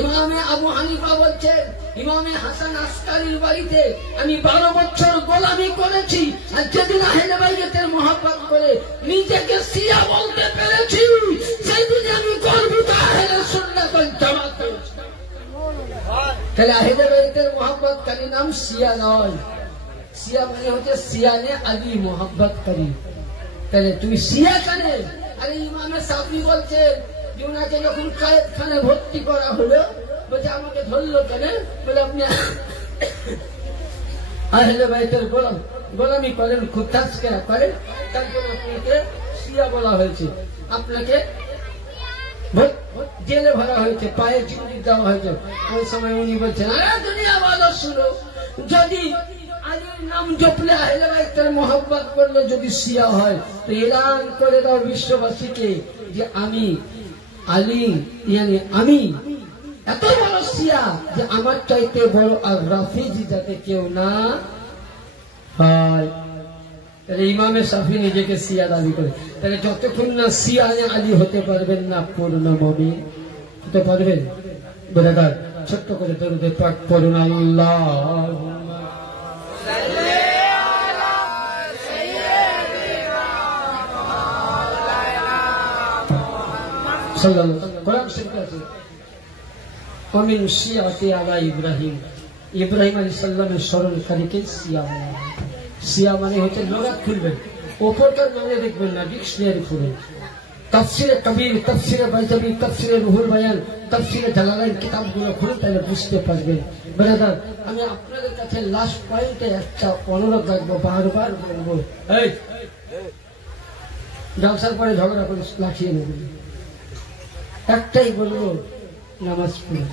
ইমামে আবু হানিফা বলছে ইমামে হাসান আসকারির বাড়িতে আমি 12 বছর গোলামি করেছি, আর যেদিন আহলে বাইতের মহব্বত করে নিজেকে শিয়া বলতে পেরেছি সেদিন আমি গর্বিত আহলে সুন্নাত ওয়াল জামাত করেছি। তাহলে আহলে বাইতের মহব্বত কারী নাম শিয়া নয়, শিয়া মানে হচ্ছে শিয়ানে আলী মহব্বত করি। তাহলে তুই শিয়া কেন? আরে ইমামে শাফি বলছে যে ওনাকে যখন কায়েতখানে ভর্তি করা হলো, বলছে আমাকে ধরলো কেন? বলে আপনি আহলে বাইতের গোলামি করেন, খুব তাজকিরা করেন, তার জন্য আপনাকে শিয়া বলা হয়েছে, আপনাকে জেলে ভরা হয়েছে, পায়ে চুরি দেওয়া হয়েছে। ওই সময় উনি বলছেন আরে দুনিয়া ভালো শুনো, যদি আলীর নাম জপলে আহলে বাইতের মহব্বত করলে যদি শিয়া হয় তো এলান করে দাও বিশ্ববাসীকে যে আমি আলী ইয়ানি আমি এত বড় শিয়া যে আমার চাইতে বড় আর রাফিজি যাতে কেউ না হয়। তাহলে ইমামে শাফি নিজেকে শিয়া দাবি করে। তাহলে যতক্ষণ না শিয়া আলী হতে পারবেন না পূর্ণ মুমিন হতে পারবেন। ব্রাদার ছোট্ট করে দরুদ পাক পড়ুন, আল্লাহুম্মা সাল্লি আলা সাইয়্যিদিনা মুহাম্মদ সাল্লাল্লাহু কোরআন শরীফে আছে কমিন শিয়াতি আলা ইব্রাহিম, ইব্রাহিম আলাইহিস সালামের স্মরণকারীকে শিয়া বলা হয়। শিয়া মানে হচ্ছে লোরা খুলবেন, ওপরকার মানে দেখবেন না, ডিকশনারি খুলবেন। তাফসিরে কবির, তাফসিরে বাইজাবি, তাফসিরে রুহুল বায়ান, তাফসিরে জালালাইন কিতাবগুলো খুলে তাহলে বুঝতে পারবেন। ব্রাদার আমি আপনাদের কাছে লাস্ট পয়েন্টে একটা অনুরোধ রাখবো, বারবার বলবো, এই জলসার পরে ঝগড়া করে লাঠিয়ে নেবেন, একটাই বলবো, নামাজ পড়ুন।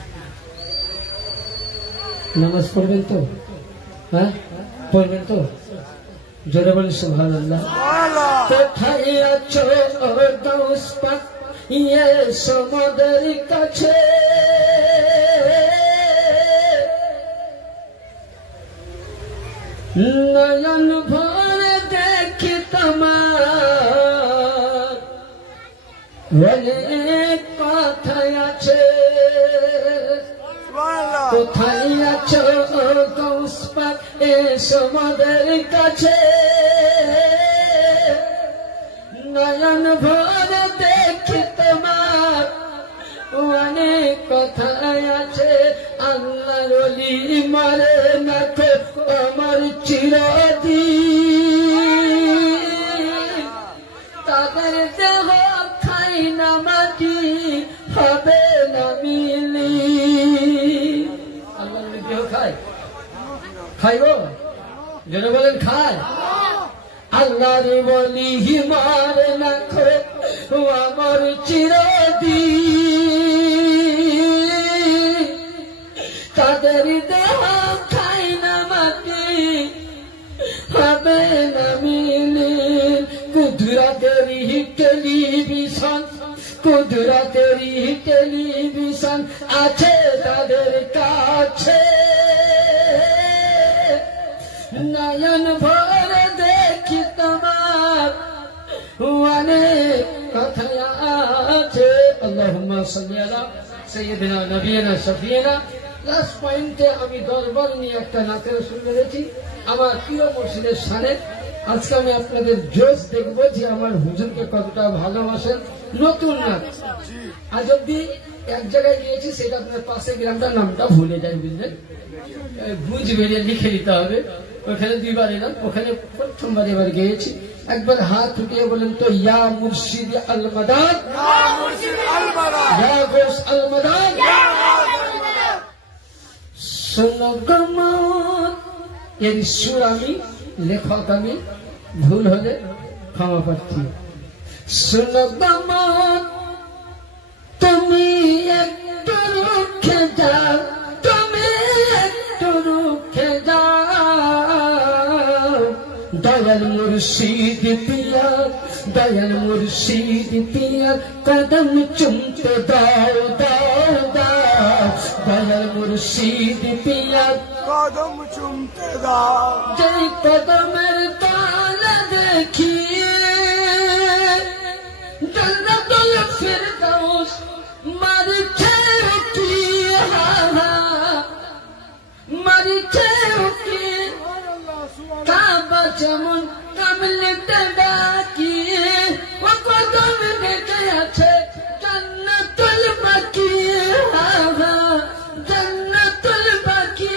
নামাজ পড়বেন তো? হ্যাঁ পড়বেন তো? জোরে বলি সুবহানাল্লাহ। কোথায় আছো গাউস পাক ইয়ে সমুদ্রের কাছে, নয়ন ভরে দেখি তোমার অনেক কথা আছে। কোথায় আছো গাউস পাক এ সমুদ্রের কাছে, নয়ন ভরে দেখি তোমার অনেক কথা আছে। আল্লাহর ওলি মারে না তো আমার চিরদিন, তাদের দেহ খাই না মাটি হবে না মিলি। আল্লাহর ওলি দেহ খায়, খাইব যেটা বলেন খায়। আল্লাহর ওলি মারে না তো আমার চিরদিন, তাদের দেহ খাই না মাটি হবে না মিলিন। কুদরতেরই টেলিভিশন, কুদরতেরই টেলিভিশন আছে তাদের কাছে, নয়ন ভরে দেখি তোমার অনেক কথা আছে। আল্লাহুম্মা সাল্লি আলা সাইয়্যিদিনা নবিয়িনা শাফিয়িনা। লাস্ট পয়েন্টে আমি দরবার নিয়ে একটা নাতের শুনে রেখেছি আমার প্রিয় মুর্শিদের শানে। আজকে আমি আপনাদের জোশ দেখবো যে আমার হুজুরকে কতটা ভালোবাসেন। নতুন নাচ, আজ অব্দি এক জায়গায় গিয়েছি, সেটা আপনার পাশে গ্রামটার নামটা ভুলে যায়, বুঝলেন, বুঝ বেরিয়ে লিখে নিতে হবে। ওখানে 2 বার এলাম, ওখানে প্রথমবার এবার গিয়েছি। একবার হাত উঠিয়ে বলেন তো, ইয়া মুর্শিদ আল মাদাদ, ইয়া গোস আল মাদাদ। এর সুর আমি, লেখক আমি, ভুল হলে ক্ষমা প্রার্থী। সুনগমত তুমি একটু রুখে যাও, তুমি একটু রুখে যাও, দয়াল মুর্শিদ পিয়া, দয়াল মুর্শিদ পিয়া কদম চুমতে দাও দাও দাও, দয়াল মুর্শিদ পিয়া কদম চুমতে দাও। যেই কদমের যেমন কামলিতে ডাকি ও কদম ডেকে আছে জান্নাতুল বাকি জান্নাতুল বাকি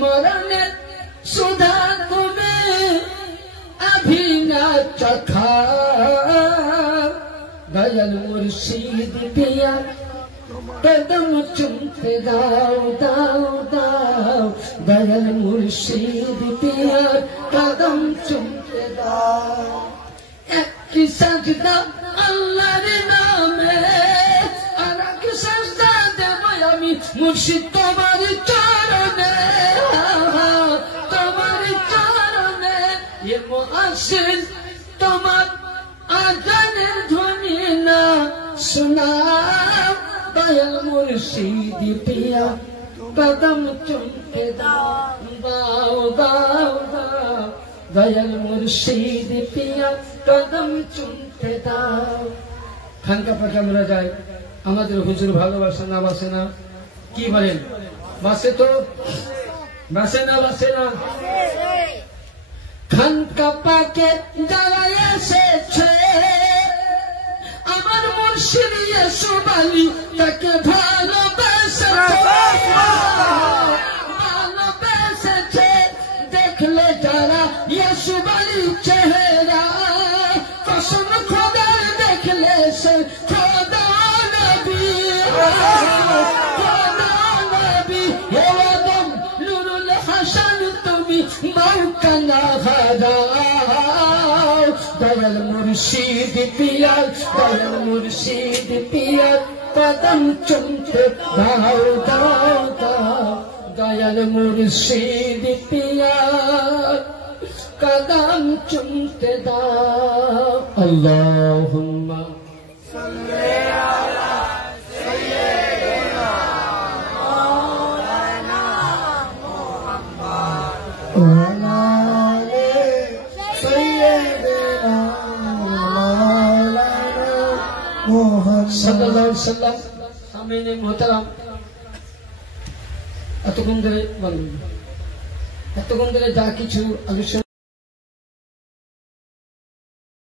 মরণের সুধা তুমি अभिना चखा दयाल मुर्शिद पिया कदम चुमते दाओ दाओ दाओ दयाल मुर्शिद पिया कदम चुमते दाओ एक सजदा अल्लाह रे नामे अरक सजदा दे मायामी मुर्शिद तुम्हारी चरणे तुम्हारी चरणे ये मुअस्सिन तुम्हार आजाনের ধ্বনি না सुना दयाल मुर्शिद पिया कदम चुमके दाओ दाओ दाओ दयाल मुर्शिद पिया कदम चुमके दाओ খানকা পাকে আমরা যাই আমাদের হুজুর ভালোবাসে না বাসে না কি বলেন বাসে তো বাসে না খানকা পাকে যারা এসেছে আমার মুর্শিদ ইউসুফ আলী তাকে ভালোবেসেছে দেখলে যারা ইউসুফ আলী চেহারা কসম খোদার দেখলে সে খোদা নবী হে আদম নুরুল হাসান তুমি মৌকানা হারাও दयाल मुर्शिद पिया दयाल मुर्शिद पिया कदम चुमते दाओ दाओ दाओ दयाल मुर्शिद पिया कदम चुमते दाओ अल्लाहुम्मा सल्ली अला सय्यिदिना मौलाना मुहम्मद सल्लल्लाहु अलैहि वसल्लम आमीन मोहतरम এতক্ষণ ধরে যা কিছু আলোচনা